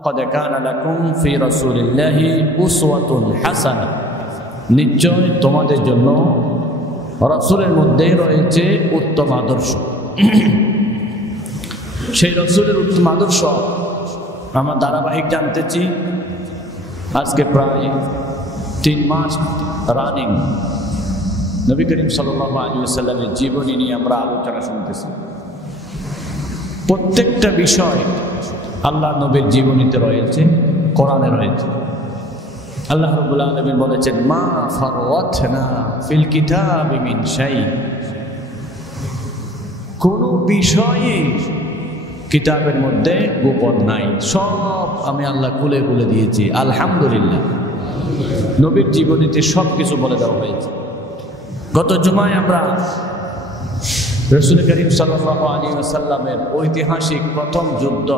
قد كان لكم في رسول الله أسوة حسنة নিশ্চয় তোমাদের জন্য রাসূলের মধ্যে রয়েছে উত্তম আদর্শ। সেই রাসূলের উত্তম আদর্শ আমরা ধারাবাহিক জানতেছি। আজকে প্রায় 3 মাস রানিং নবী করিম সাল্লাল্লাহু আলাইহি ওয়াসাল্লামের জীবনী নিয়ে আমরা আলোচনা শুনতেছি। প্রত্যেকটা বিষয় আল্লাহ নবীর জীবনীতে রয়েছে, কোরআনে রয়েছে। আল্লাহ রাব্বুল আলামিন বলেছেন, মা ফারওয়াতনা ফিল কিতাবি মিন শাই, কোন বিষয়ে কিতাবের মধ্যে গোপন নাই, সব আমি আল্লাহ খুলে খুলে দিয়েছি। আলহামদুলিল্লাহ, নবীর জীবনীতে সব কিছু বলে দেওয়া হয়েছে। গত জুমায় আমরা রাসূল করিম সাল্লাল্লাহু আলাইহি ওয়াসাল্লামের ঐতিহাসিক প্রথম যুদ্ধ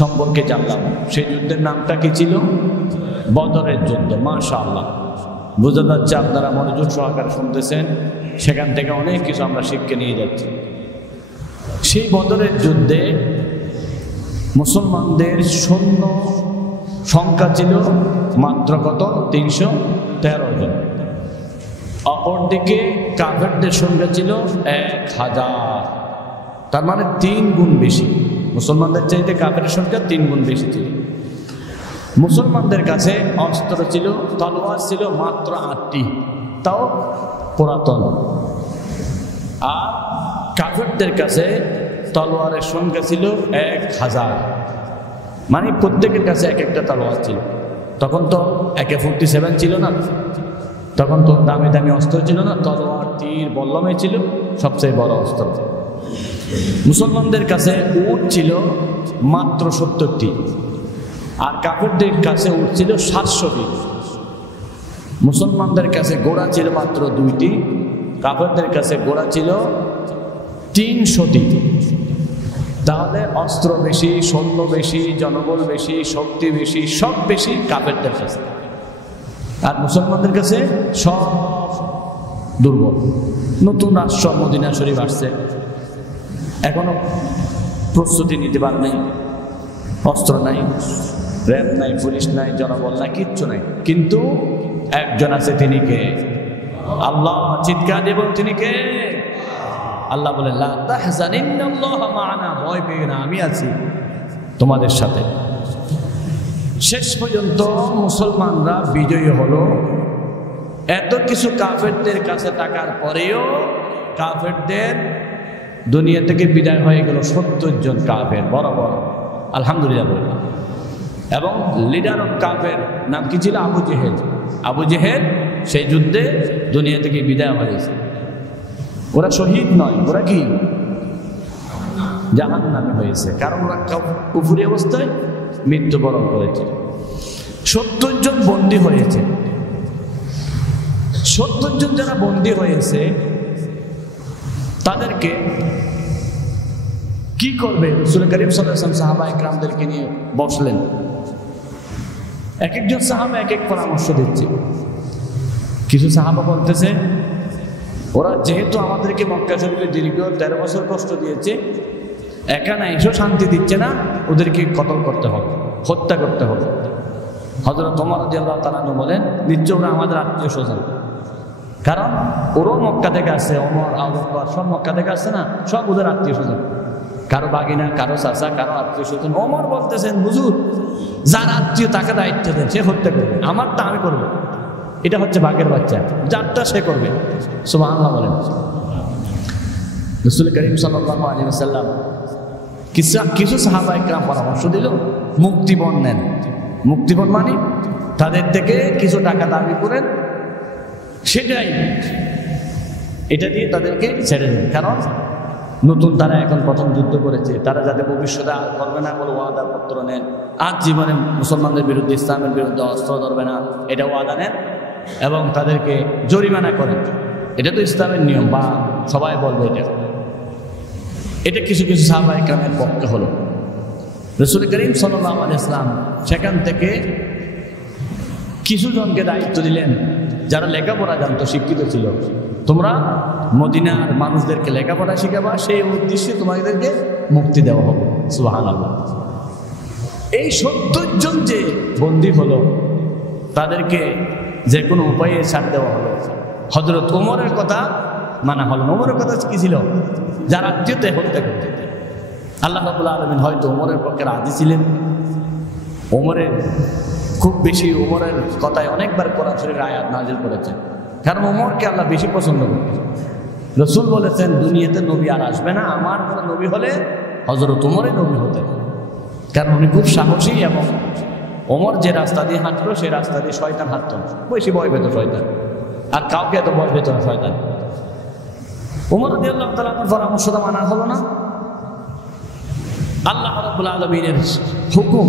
সম্পর্কে জানলাম। সেই যুদ্ধের নামটা কি ছিল? বদরের যুদ্ধ। মাশাআল্লাহ, বোঝা যাচ্ছে আপনারা মনোযোগ সহকারে শুনতেছেন। সেখান থেকে অনেক কিছু আমরা শিক্ষা নিয়ে যাচ্ছি। সেই বদরের যুদ্ধে মুসলমানদের সৈন্য সংখ্যা ছিল মাত্র কত? 313 জন। অপরদিকে কাফেরদের সংখ্যা ছিল 1000। তার মানে 3 গুণ বেশি। মুসলমানদের চাইতে কাফেরের সংখ্যা 3 গুণ বেশি ছিল। মুসলমানদের কাছে অস্ত্র ছিল, তলোয়ার ছিল মাত্র 8টি, তাও পুরাতন। আর কাফেরদের কাছে তলোয়ারের সংখ্যা ছিল 1000, মানে প্রত্যেকের কাছে এক একটা তলোয়ার ছিল। তখন তো AK-47 ছিল না, তখন তো দামি দামি অস্ত্র ছিল না, তলোয়ার, তীর, বল্লমে ছিল সবচেয়ে বড় অস্ত্র। মুসলমানদের কাছে উট ছিল মাত্র 70টি, আর কাফেরদের কাছে উট ছিল 700টি। মুসলমানদের কাছে ঘোড়া ছিল মাত্র 2টি, কাফেরদের কাছে ঘোড়া ছিল 300টি। তাহলে অস্ত্র বেশি, সৈন্য বেশি, জনবল বেশি, শক্তি বেশি, সব বেশি কাফেরদের কাছে। আর মুসলমানদের কাছে সব দুর্বল। নতুন রাষ্ট্র মদিনা শরীফ আসছে, এখনো প্রস্তুতি নিতে পারে নাই, অস্ত্র নাই, র্যাব নাই, পুলিশ নাই, জনবল নাই, কিচ্ছু নাই। কিন্তু একজন আছে, তিনি কে? আল্লাহ। চিৎকার দিয়ে বলুন, তিনি কে? আল্লাহ বলে, লা তাহজানিন্নাল্লাহু মা'ানা, ভয় পেও না, আমি আছি তোমাদের সাথে। শেষ পর্যন্ত মুসলমানরা বিজয়ী হলো। এত কিছু কাফেরদের কাছে থাকার পরেও কাফেরদের দুনিয়া থেকে বিদায় হয়ে গেল 70 জন কাফের, বড় বড়। আলহামদুলিল্লাহ বলে। এবং লিডার অফ কাফের নাম কি ছিল? আবু জেহেল। আবু জেহেল সেই যুদ্ধে দুনিয়া থেকে বিদায় হয়েছে। ওরা শহীদ নয়, ওরা কি? জাহান্নামে হয়েছে, কারণ ওরা কুফরি অবস্থায় মৃত্যুবরণ করেছে। 70 জন বন্দী হয়েছে। 70 জন যারা বন্দী হয়েছে, তাদেরকে কি করবে? রাসূল করিম সাল্লাল্লাহু আলাইহি ওয়াসাল্লাম সাহাবা ইকরামদেরকে নিয়ে বসলেন। এক একজন সাহাবা এক এক পরামর্শ দিচ্ছে। কিছু সাহাবা বলতেছে, ওরা যেহেতু আমাদেরকে মক্কা শরীফে দীর্ঘ 13 বছর কষ্ট দিয়েছে, একা না এসেও শান্তি দিচ্ছে না, ওদেরকে কতল করতে হবে, হত্যা করতে হবে। হযরত ওমর রাদিয়াল্লাহু তাআলা বলেন, নিশ্চয় ওরা আমাদের আত্মীয় স্বজন, কারণ ওরাও মক্কা থেকে আসছে, ওমর, আবু বকর সব মক্কা থেকে আসছে না, সব ওদের আত্মীয় স্বজন, কারো বাগিনা, কারো চাচা, কারো আত্মীয় স্বজন। ওমর বলতেছেন, হুজুর, যার আত্মীয় তাকে দায়িত্ব দেন, সে হত্যা করবে, আমারটা আমি করবো। এটা হচ্ছে বাঘের বাচ্চা, যারটা সে করবে। সুবহানাল্লাহ বলেন। রাসূল করিম সাল্লাল্লাহু আলাইহি ওয়াসাল্লাম কিছু সাহাবা ইকরাম পরামর্শ দিল, মুক্তিপণ নেন। মুক্তিপণ মানে তাদের থেকে কিছু টাকা দাবি করেন, সেটাই, এটা দিয়ে তাদেরকে ছেড়ে দেন। কারণ নতুন তারা এখন প্রথম যুদ্ধ করেছে, তারা যাতে ভবিষ্যতে আর করবে না বলে ওয়াদা পত্র নেন। আজ জীবনে মুসলমানদের বিরুদ্ধে, ইসলামের বিরুদ্ধে অস্ত্র ধরবে না, এটা ওয়াদা নেন এবং তাদেরকে জরিমানা করেন। এটা তো ইসলামের নিয়ম, বা সবাই বলবে এটা। এটা কিছু কিছু সাহাবা ইকরামের পক্ষে হলো। রাসূল করিম সাল্লাল্লাহু আলাইহি ওয়াসাল্লাম সেখান থেকে কিছু জনকে দায়িত্ব দিলেন, যারা লেখাপড়া জানতো, শিক্ষিত ছিল। তোমরা মদিনার মানুষদেরকে লেখাপড়া শিখাবা, সেই উদ্দেশ্যে তোমাদেরকে মুক্তি দেওয়া হবে। সুবহানাল্লাহ। এই 70 জন যে বন্দী হলো তাদেরকে যে কোনো উপায়ে ছাড় দেওয়া হলো। হযরত ওমরের কথা মানা হলো। ওমরের কথা কি ছিল? যারা আত্মীয়তে হত্যা করতে, আল্লাহ রাব্বুল আলামিন হয়তো ওমরের পক্ষে রাজি ছিলেন। ওমরের খুব বেশি ওমরের কথায় অনেকবার কোরআন শরীফের আয়াত নাযিল করেছেন, কারণ ওমরকে আল্লাহ বেশি পছন্দ করতেন। রাসূল বলেছেন দুনিয়াতে নবী আর আসবে না, আমার কোনো নবী হলে হযরত ওমরই নবী হতেন, কারণ উনি খুব সাহসী এবং ওমর যে রাস্তা দিয়ে হাঁটলো সেই রাস্তা দিয়ে শয়তান হাঁটত না, বেশি ভয় পেত শয়তান, আর কাউকে এত ভয় পেত না শয়তান। ওমর রাদিয়াল্লাহু তাআলার পরামর্শটা মানা হলো না। আল্লাহ রাব্বুল আলামিনের হুকুম,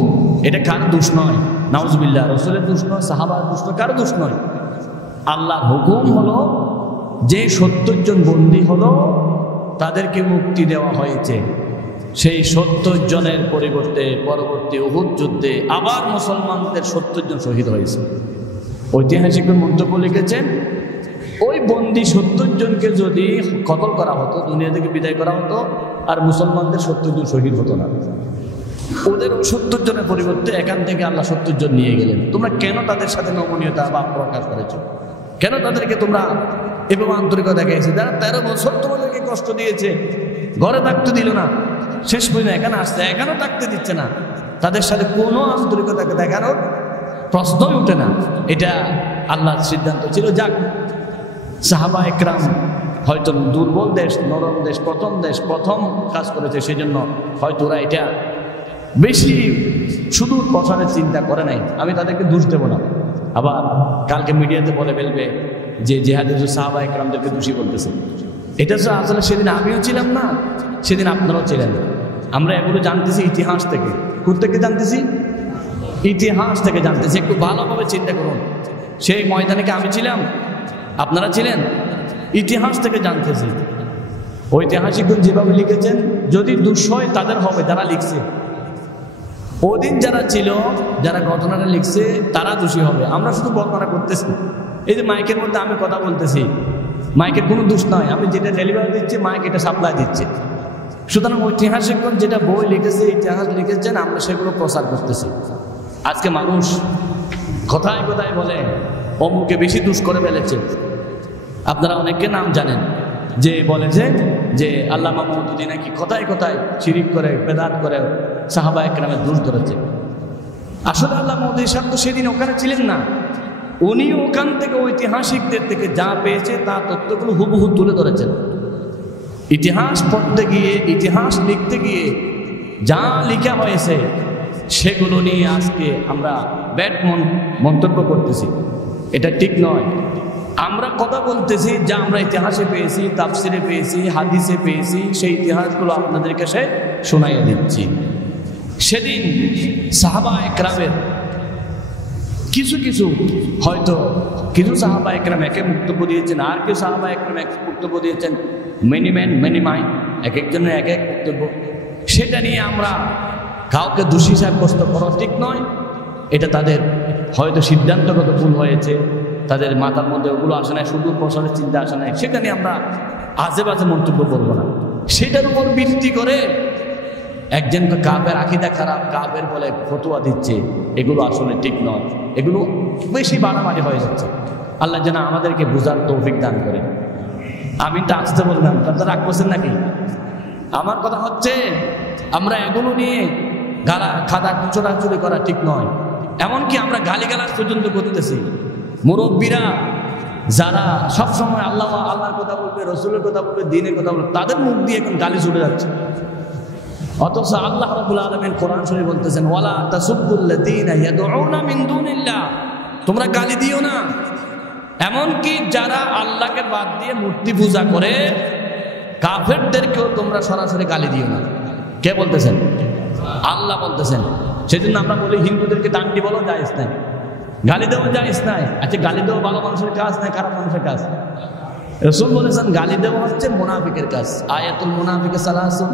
এটা কার দোষ নয়, নাউজুবিল্লাহ, রাসূলের দোষ নয়, সাহাবার দোষ নয়, কার দোষ নয়। আল্লাহর হুকুম হলো যে 70 জন বন্দী হলো তাদেরকে মুক্তি দেওয়া হয়েছে। সেই 70 জনের পরিবর্তে পরবর্তী উহুদ যুদ্ধে আবার মুসলমানদের 70 জন শহীদ হয়েছে। ঐতিহাসিক মন্তব্য লিখেছেন ওই বন্দী 70 জনকে যদি কতল করা হতো, দুনিয়া থেকে বিদায় করা হতো, আর মুসলমানদের 70 জন শহীদ হতো না। ওদের 70 জনের পরিবর্তে এখান থেকে আল্লাহ 70 জন নিয়ে গেলেন। তোমরা কেন তাদের সাথে নমনীয়তা বা প্রকাশ করেছো? কেন তাদেরকে তোমরা এভাবে আন্তরিকতা দেখাইছে? যারা 13 বছর তোমাদেরকে কষ্ট দিয়েছে, ঘরে থাকতে দিল না, শেষ পর্যন্ত এখানে আসতে, এখানেও থাকতে দিচ্ছে না, তাদের সাথে কোনো আন্তরিকতা দেখানোর প্রশ্নই উঠে না। এটা আল্লাহর সিদ্ধান্ত ছিল। যাক, সাহাবা একরাম হয়তো দুর্বল দেশ, নরম দেশ, প্রথম কাজ করেছে, সেই জন্য হয়তো ওরা এটা বেশি শুধু প্রচারের চিন্তা করে নাই। আমি তাদেরকে দোষ দেব না। আবার কালকে মিডিয়াতে বলে ফেলবে যে জিহাদের সাহাবা একরামদেরকে দোষী বলতেছে। এটা তো আসলে সেদিন আমিও ছিলাম না, সেদিন আপনারাও ছিলেন না। আমরা এগুলো জানতেছি ইতিহাস থেকে। কোথেকে জানতেছি? ইতিহাস থেকে জানতেছি। একটু ভালোভাবে চিন্তা করুন, সেই ময়দানে কি আমি ছিলাম, আপনারা ছিলেন? ইতিহাস থেকে জানতেছি। ঐতিহাসিকগণ যেভাবে লিখেছেন, যদি দোষ হয় তাদের হবে যারা লিখছে। ওদিন যারা ছিল, যারা ঘটনাটা লিখছে, তারা দোষী হবে। আমরা শুধু বর্ণনা করতেছি। এই যে মাইকের মধ্যে আমি কথা বলতেছি, মাইকের কোনো দোষ নয়, আমি যেটা ডেলিভারি দিচ্ছি মাইক এটা সাপ্লাই দিচ্ছে। সুতরাং ঐতিহাসিকগণ যেটা বই লিখেছে, ইতিহাস লিখেছেন, আমরা সেগুলো প্রচার করতেছি। আজকে মানুষ কথায় কথায় বলে অমুকে বেশি দোষ করে ফেলেছে। আপনারা অনেকে নাম জানেন যে বলেছে যে আল্লামা মওদুদী নাকি কথায় কথায় শিরিক করে, বেদাত করে সাহাবা একরামের দোষ ধরেছে। আসলে আল্লামা মওদুদী সাহেব তো সেদিন ওখানে ছিলেন না। উনি ওখান থেকে ঐতিহাসিকদের থেকে যা পেয়েছে তা তথ্যগুলো হুবহু তুলে ধরেছেন। ইতিহাস পড়তে গিয়ে, ইতিহাস লিখতে গিয়ে যা লেখা হয়েছে সেগুলো নিয়ে আজকে আমরা ব্যাড মন্তব্য করতেছি। এটা ঠিক নয়। আমরা কথা বলতেছি যা আমরা ইতিহাসে পেয়েছি, তাফসিরে পেয়েছি, হাদিসে পেয়েছি, সেই ইতিহাসগুলো আপনাদের কাছে শোনাইয়া দিচ্ছি। সেদিন সাহাবা একরামের কিছু হয়তো কিছু সাহাবা একরাম একে বক্তব্য দিয়েছেন, আর কেউ সাহাবা একরাম এক বক্তব্য দিয়েছেন, মেনি ম্যান মেনি মাইন্ড, এক একজনের এক এক বক্তব্য। সেটা নিয়ে আমরা কাউকে দোষী সাব্যস্ত করা ঠিক নয়। এটা তাদের হয়তো সিদ্ধান্তগত ভুল হয়েছে, তাদের মাথার মধ্যে ওগুলো আসে নাই, শুধু প্রসারের চিন্তা আসে নাই। সেটা নিয়ে আমরা আজে বাজে মন্তব্য করবো না। সেটার উপর ভিত্তি করে একজনকে কাফের আকীদা খারাপ, কাফের বলে ফতোয়া দিচ্ছে, এগুলো আসলে ঠিক নয়। এগুলো বেশি বাড়াবাড়ি হয়ে যাচ্ছে। আল্লাহ যেন আমাদেরকে বোঝার তৌফিক দান করে। আমি তো আসতে বললাম, আপনারা রাগ করছেন নাকি? আমার কথা হচ্ছে আমরা এগুলো নিয়ে গালা খাদা চোরাচুরি করা ঠিক নয়। এমনকি আমরা গালিগালাজ পর্যন্ত করতেছি। মুরব্বীরা যারা সবসময় আল্লাহর কথা বলবে, রসুলের কথা বলবে, দ্বীনের কথা বলবে, তাদের মুখ দিয়ে এখন গালি ছুটে যাচ্ছে। অথচ আল্লাহ রাব্বুল আলামিন কোরআন শরীফে বলতেছেন, ওয়ালা তাসুব্বুল্লাযীনা ইয়াদউনা মিন দুনিল্লাহ, তোমরা গালি দিও না। এমনকি যারা আল্লাহকে বাদ দিয়ে মূর্তি পূজা করে, কাফেরদেরকেও তোমরা সরাসরি গালি দিও না। কে বলতেছেন? আল্লাহ বলতেছেন। সেজন্য আমরা বলি হিন্দুদেরকে ডান্ডি বলা জায়েজ নাই, গালি দেওয়া জায়েজ নাই। আচ্ছা, গালি দেওয়া ভালো মানুষের কাজ নাই, খারাপ মানুষের কাজ? রাসূল বলেছেন গালি দেওয়া হচ্ছে মুনাফিকের কাজ। আয়াতুল মুনাফিকি সালাসুন,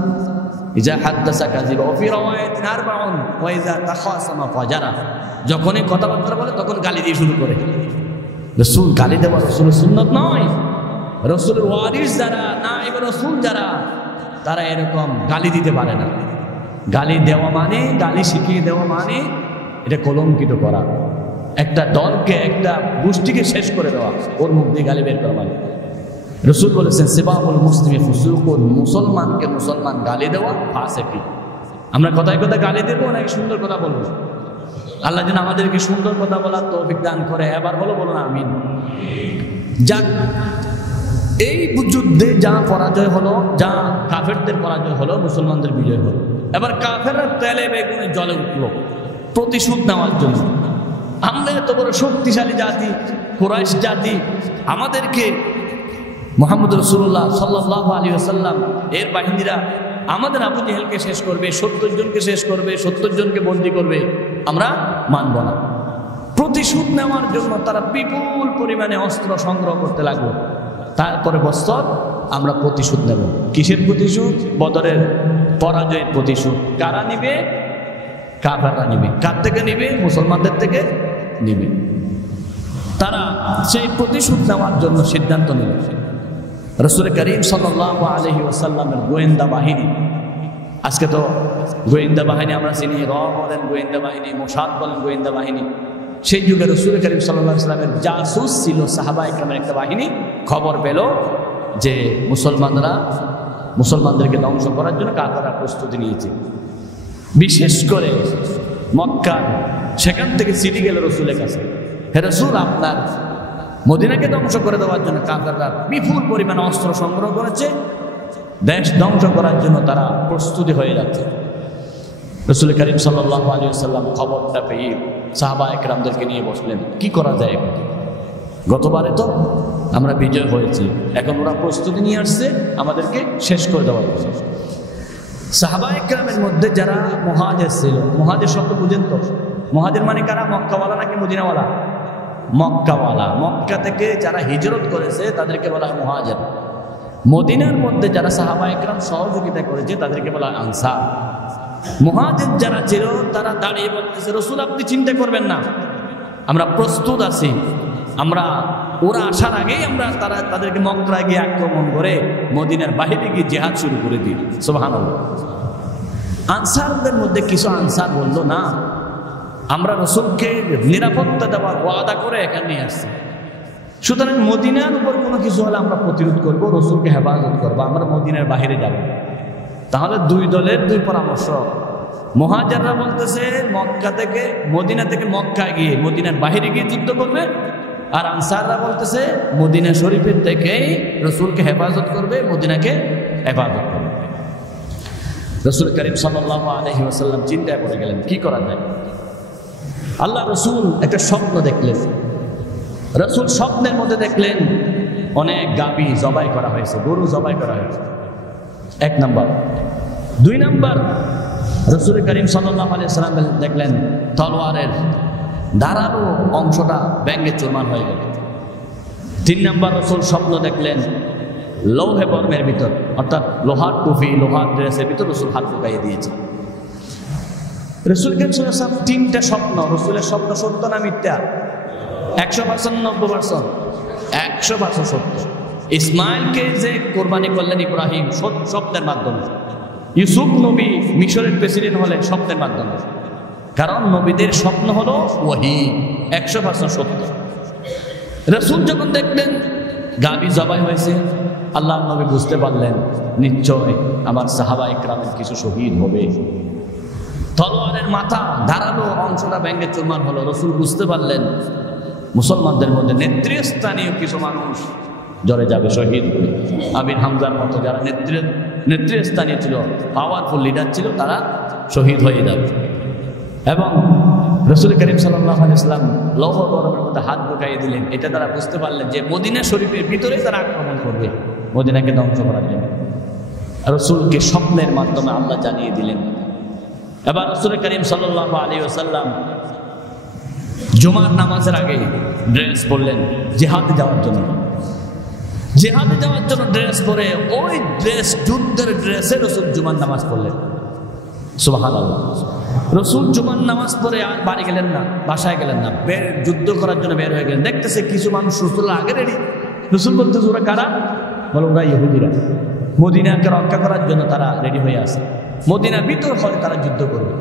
ইজা হাদাসা কাযিবা ওয়া ফি রাওয়ায়াতিন আরবাউন ওয়া ইজা তাখাসামা ফাজারা। যখনই কথাবার্তা বলে তখন গালি দিয়ে শুরু করে। রাসূল গালি দেওয়া রাসূলের সুন্নাত নয়। রাসূলের ওয়ারিস যারা, নায়েব রাসূল যারা, তারা এরকম গালি দিতে পারে না। গালি দেওয়া মানে, গালি শিখিয়ে দেওয়া মানে এটা কলঙ্কিত করা, একটা দলকে, একটা গোষ্ঠীকে শেষ করে দেওয়া, ওর মুখ দিয়ে গালি বের করা মানে। রাসূল বলেছেন সিবাবুল মুসলিমি ফুসুকুন, মুসলমানকে মুসলমান গালি দেওয়া ফাসিকি। আমরা কথায় কথায় গালি দেবো নাকি সুন্দর কথা বলবো? আল্লাহ যেন আমাদেরকে সুন্দর কথা বলার তৌফিক দান করে। এবার বলো না আমিন। যাক, এই যুদ্ধে যা পরাজয় হলো, যা কাফেরদের পরাজয় হলো, মুসলমানদের বিজয় হলো। এবার কাফেররা তেলে বেগুনে জলে উঠলো প্রতিশোধ নেওয়ার জন্য। আমরা এত বড় শক্তিশালী জাতি, কুরাইশ জাতি, আমাদেরকে মুহাম্মদ রাসূলুল্লাহ সাল্লাল্লাহু আলাইহি ওয়াসাল্লাম এর বাহিনীরা আমাদের আবু জেহেলকে শেষ করবে, 70 জনকে শেষ করবে, 70 জনকে বন্দী করবে, আমরা মানব না। প্রতিশোধ নেওয়ার জন্য তারা বিপুল পরিমাণে অস্ত্র সংগ্রহ করতে লাগলো। তারপরে বছর আমরা প্রতিশোধ নেব। কিসের প্রতিশোধ? বদরের পরাজয়ের প্রতিশোধ। কারা নিবে? কাফেররা নিবে। কার থেকে নিবে? মুসলমানদের থেকে নিবে। তারা সেই প্রতিশোধ নেওয়ার জন্য সিদ্ধান্ত নিল। রাসূল করিম সাল্লাল্লাহু আলাইহি ওয়াসাল্লামের গোয়েন্দা বাহিনী, আজকে তো গোয়েন্দা বাহিনী আমরা চিনি, র বলেন গোয়েন্দা বাহিনী, মোসাদ বলেন গোয়েন্দা বাহিনী। সেই যুগে রাসূল করিম সাল্লাল্লাহু আলাইহি ওয়াসাল্লামের জাসুস ছিল সাহাবা ইকরামের একটা বাহিনী। খবর পেল যে মুসলমানদেরকে ধ্বংস করার জন্য কাফেররা প্রস্তুতি নিয়েছে। বিশেষ করে মক্কার সেখান থেকে চিঠি গেল রাসূলের কাছে, হে রাসূল, আপনার মদিনাকে ধ্বংস করে দেওয়ার জন্য কাফেররা বিপুল পরিমাণে অস্ত্র সংগ্রহ করেছে, দেশ ধ্বংস করার জন্য তারা প্রস্তুতি হয়ে যাচ্ছে। রাসূল করিম সাল্লাল্লাহু আলাইহি ওয়াসাল্লাম খবরটা পেয়ে সাহাবা একরামদেরকে নিয়ে বসলেন, কি করা যায়? গতবারে তো আমরা বিজয় হয়েছি, এখন ওরা প্রস্তুতি নিয়ে আসছে আমাদেরকে শেষ করে দেওয়ার জন্য। সাহাবা একরামের মধ্যে যারা মুহাজির ছিল, মুহাজির শব্দ বুঝেন তো? মুহাজির মানে কারা? মক্কাওয়ালা নাকি মদিনাওয়ালা? মক্কাওয়ালা। মক্কা থেকে যারা হিজরত করেছে তাদেরকে বলা হয় মুহাজির। মদিনার মধ্যে যারা সাহাবা একরাম সহযোগিতা করেছে তাদেরকে বলা হয় আনসার। মুহাজির যারা ছিল তারা দাঁড়িয়ে বলতেছে, রাসূল আপনি চিন্তা করবেন না, আমরা প্রস্তুত আছি, ওরা আসার আগেই আমরা তাদেরকে মক্কা গিয়ে আক্রমণ করে মদিনার বাহিরে গিয়ে জিহাদ শুরু করে দিই। সুবহানাল্লাহ। আনসারদের মধ্যে কিছু আনসার বলল, না, আমরা রাসূলকে নিরাপত্তা দেওয়ার ওয়াদা করে এখানে নিয়ে আসছি, সুতরাং মদিনার উপর কোনো কিছু হলে আমরা প্রতিরোধ করবো, রাসূলকে হেফাজত করবো, আমরা মদিনার বাহিরে যাব। তাহলে দুই দলের দুই পরামর্শ। মুহাজিররা বলতেছে মদিনা থেকে মক্কা গিয়ে মদিনার বাহিরে গিয়ে যুদ্ধ করবে, আর আনসাররা বলতেছে মদিনা শরীফের থেকেই রাসূলকে হেফাজত করবে, মদিনাকে হেফাজত করবে। রাসূল করিম সাল্লাল্লাহু আলাইহি ওয়াসাল্লাম চিন্তায় পড়ে গেলেন, কি করা যায়? আল্লাহ রাসূল একটা স্বপ্ন দেখলেন। রাসূল স্বপ্নের মধ্যে দেখলেন অনেক গাভী জবাই করা হয়েছে, গরু জবাই করা হয়েছে, 1 নাম্বার। 2 নাম্বার, রাসূল করিম সাল্লাল্লাহু আলাইহি ওয়াসাল্লাম দেখলেন তলোয়ারের ধারালো অংশটা ভেঙে চুরমার হয়ে গেল। 3 নাম্বার, রাসূল স্বপ্ন দেখলেন লৌহে বর্মের ভিতর, অর্থাৎ লোহার টুপি, লোহার ড্রেসের ভিতর রাসূল হাত ঢুকাইয়ে দিয়েছে। রাসূল করিম সাল্লাল্লাহু আলাইহি ওয়াসাল্লাম 3টা স্বপ্ন, রাসূলের স্বপ্ন সত্য না মিথ্যা? 100% 90%? 100% সত্য। ইসমাইলকে যে কোরবানি করলেন ইব্রাহিম স্বপ্নের মাধ্যমে, ইউসুফ নবী মিশরের প্রেসিডেন্ট হলেন স্বপ্নের মাধ্যমে, কারণ নবীদের স্বপ্ন হলো ওহী, 100% সত্য। রাসূল যখন দেখলেন গাভী জবাই হয়েছে, আল্লাহর নবী বুঝতে পারলেন নিশ্চয় আমার সাহাবা ইকরামের কিছু শহীদ হবে। তলোয়ারের মাথা ধারালো অংশটা ভেঙে চুরমার হলো। রাসূল বুঝতে পারলেন মুসলমানদের মধ্যে নেতৃস্থানীয় কিছু মানুষ জ্বরে যাবে, শহীদ হবে। আমির হামজার মতো যারা নেতৃস্থানীয় ছিল, পাওয়ারফুল লিডার ছিল, তারা শহীদ হয়ে যাবে। এবং রাসূল করিম সাল্লাল্লাহু আলাইহি ওয়াসাল্লাম লৌহ বরমের মধ্যে হাত ঢুকাইয়ে দিলেন। এটা তারা বুঝতে পারলেন যে মদিনা শরীফের ভিতরে তারা আক্রমণ করবে, মদিনাকে ধ্বংস করার জন্য। রাসূলকে স্বপ্নের মাধ্যমে আল্লাহ জানিয়ে দিলেন। এবার রাসূল করিম সাল্লাল্লাহু আলাইহি ওয়াসাল্লাম জুমার নামাজের আগে ড্রেস পরলেন জিহাদে যাওয়ার জন্য। জিহাদে যাওয়ার জন্য ড্রেস পরে, ওই ড্রেস, যুদ্ধের ড্রেসে রাসূল জুমার নামাজ পড়লেন। সুবহানাল্লাহ। রাসূল জুমার নামাজ পড়ে আর বাড়ি গেলেন না, বাসায় গেলেন না, যুদ্ধ করার জন্য বের হয়ে গেলেন। দেখতেছে কিছু মানুষ রাসূলের আগে রেডি। রাসূল বলতেছে, ওরা কারা? বলে ওরা ইহুদিরা, মদিনাকে রক্ষা করার জন্য তারা রেডি হয়ে আছে। মদিনার ভিতর হলে তারা যুদ্ধ করবে।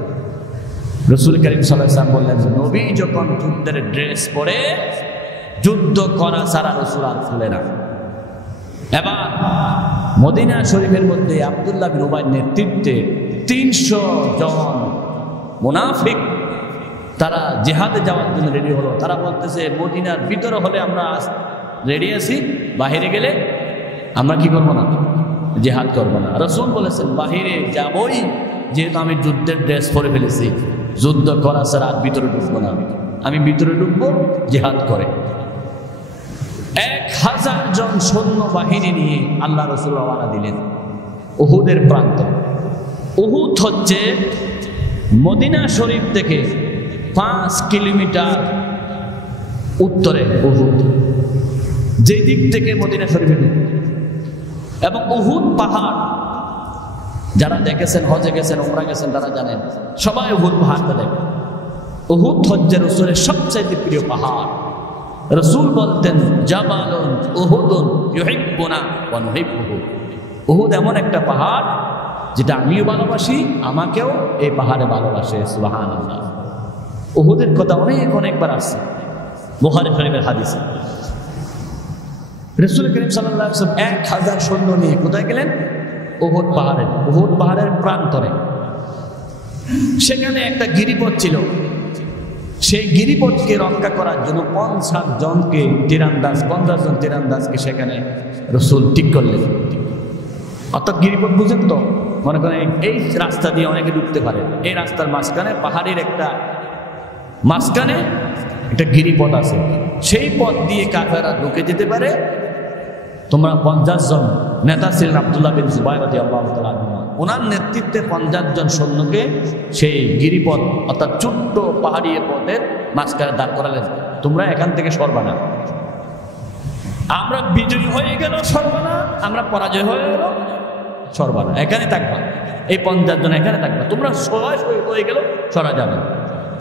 রাসূল করিম সাল্লাল্লাহু আলাইহি ওয়াসাল্লাম বললেন, নবী যখন যুদ্ধের ড্রেস পরে যুদ্ধ করা ছাড়া রাসূল আর খুলে না। এবার মদিনা শরীফের মধ্যে আব্দুল্লাহ বিন উবাইর নেতৃত্বে 300 জন মুনাফিক তারা জিহাদে যাওয়ার জন্য রেডি হলো। তারা বলতেছে, মদিনার ভিতরে হলে আমরা রেডি আছি, বাহিরে গেলে আমরা কি করবো না, জিহাদ করবো না। রাসূল বলেছেন, বাহিরে যাবই, যেহেতু আমি যুদ্ধের ড্রেস পরে ফেলেছি, যুদ্ধ করা ছাড়া আর ভিতরে ঢুকবো না, আমি ভিতরে ঢুকবো জিহাদ করে। 1000 জন সৈন্য বাহিনী নিয়ে আল্লাহ রাসূল রওনা দিলেন উহুদের প্রান্তে। উহুদ হচ্ছে মদিনা শরীফ থেকে 5 কিলোমিটার উত্তরে উহুদ, যে দিক থেকে মদিনা শরীফে ঢুকে। এবং উহুদ পাহাড়, যারা দেখেছেন, হজে গেছেন, উমরা গেছেন, তারা জানেন, সবাই উহুদ পাহাড়টা দেখেন। উহুদ হচ্ছে রাসূলের সবচেয়ে প্রিয় পাহাড়। রাসূল বলতেন, জাবালুন উহুদুন ইউহিব্বুনা ওয়া নুহিব্বুহু। উহুদ এমন একটা পাহাড় যেটা আমিও ভালোবাসি, আমাকেও এই পাহাড়ে ভালোবাসে। সুবহানাল্লাহ। উহুদের কথা অনেকবার আসছে বুখারী শরীফের হাদিসে। রাসূল করিম সাল্লাল্লাহু আলাইহি ওয়াসাল্লাম 1000 সৈন্য নিয়ে কোথায় গেলেন? উহুদ পাহাড়ের প্রান্তরে। সেখানে একটা গিরিপথ ছিল, সেই গিরিপথকে রক্ষা করার জন্য 50 জন তীরন্দাজকে সেখানে রাসূল ঠিক করলেন। অর্থাৎ গিরিপথ বুঝেন তো, মনে করেন এই রাস্তা দিয়ে অনেকে ঢুকতে পারে, এই রাস্তার মাঝখানে, পাহাড়ের মাঝখানে একটা গিরিপথ আছে, সেই পথ দিয়ে কাফেররা ঢুকে যেতে পারে। তোমরা 50 জন নেতা ছিলেন আব্দুল্লাহ বিন জুবাইর রাদিয়াল্লাহু তাআলা আনহু, ওনার নেতৃত্বে 50 জন সৈন্যকে সেই গিরিপথ অর্থাৎ ছোট্ট পাহাড়ি পথের মাঝখানে দাঁড় করালেন, তোমরা এখান থেকে সরবা না। আমরা বিজয়ী হয়ে গেল সরবা না, আমরা পরাজয় হয়ে গেল সরবা না, এখানে থাকবা, এই 50 জন এখানে থাকবা, তোমরা সবাই শহীদ হয়ে গেল সরা যাবে না,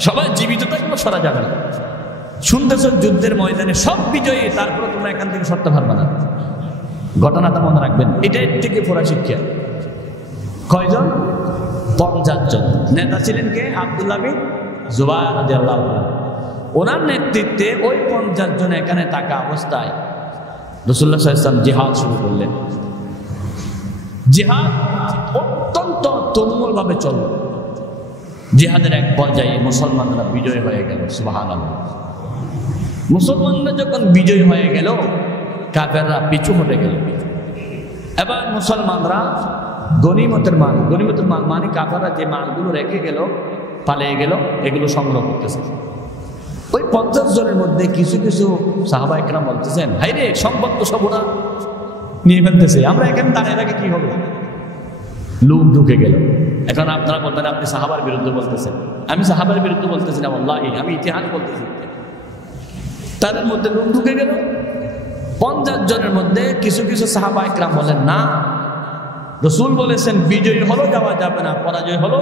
সবাই জীবিত থাকলো সরা যাবে না। শুনতেছ যুদ্ধের ময়দানে সব বিজয়ী, তারপরে তোমরা এখান থেকে সরতে পারবা না। ঘটনাটা মনে রাখবেন, এটাই থেকে পড়া শিক্ষা। কয়জন? 50 জন। নেতা ছিলেন কে? আব্দুল্লাহ বিন জুবাইর রাদিয়াল্লাহু তাআলা। ওনার নেতৃত্বে ওই 50 জন এখানে থাকা অবস্থায় রাসূলুল্লাহ সাল্লাল্লাহু আলাইহি ওয়াসাল্লাম জিহাদ শুরু করলেন। জিহাদ অত্যন্ত তুমুল ভাবে চলল। জিহাদের এক পর্যায়ে মুসলমানরা বিজয় হয়ে গেল। সুবহানাল্লাহ। মুসলমানরা যখন বিজয় হয়ে গেল, কাফেররা পিছু হটে গেল। এবার মুসলমানরা গনিমতের মাল মানে কাফেররা যে মালগুলো রেখে গেল, পালিয়ে গেল, এগুলো সংগ্রহ করতেছে। ওই 50 জনের মধ্যে কিছু সাহাবায়ে কেরাম বলতেছেন, হাই রে, সম্পদ তো সব ওরা নিয়ে ফেলতেছে, আমরা এখানে দাঁড়িয়ে থাকি কি হবে? লোক ঢুকে গেল। এখন আপনারা বলবেন আপনি সাহাবার বিরুদ্ধে বলতেছেন। আমি সাহাবার বিরুদ্ধে বলতেছি না, আল্লাহি, আমি ইতিহাস বলতেছি। তাদের মধ্যে লোক ঢুকে গেল। 50 জনের মধ্যে কিছু সাহাবায়ে কেরাম বলেন, না, রাসূল বলেছেন বিজয়ী হলো যাওয়া যাবে না, পরাজয় হলো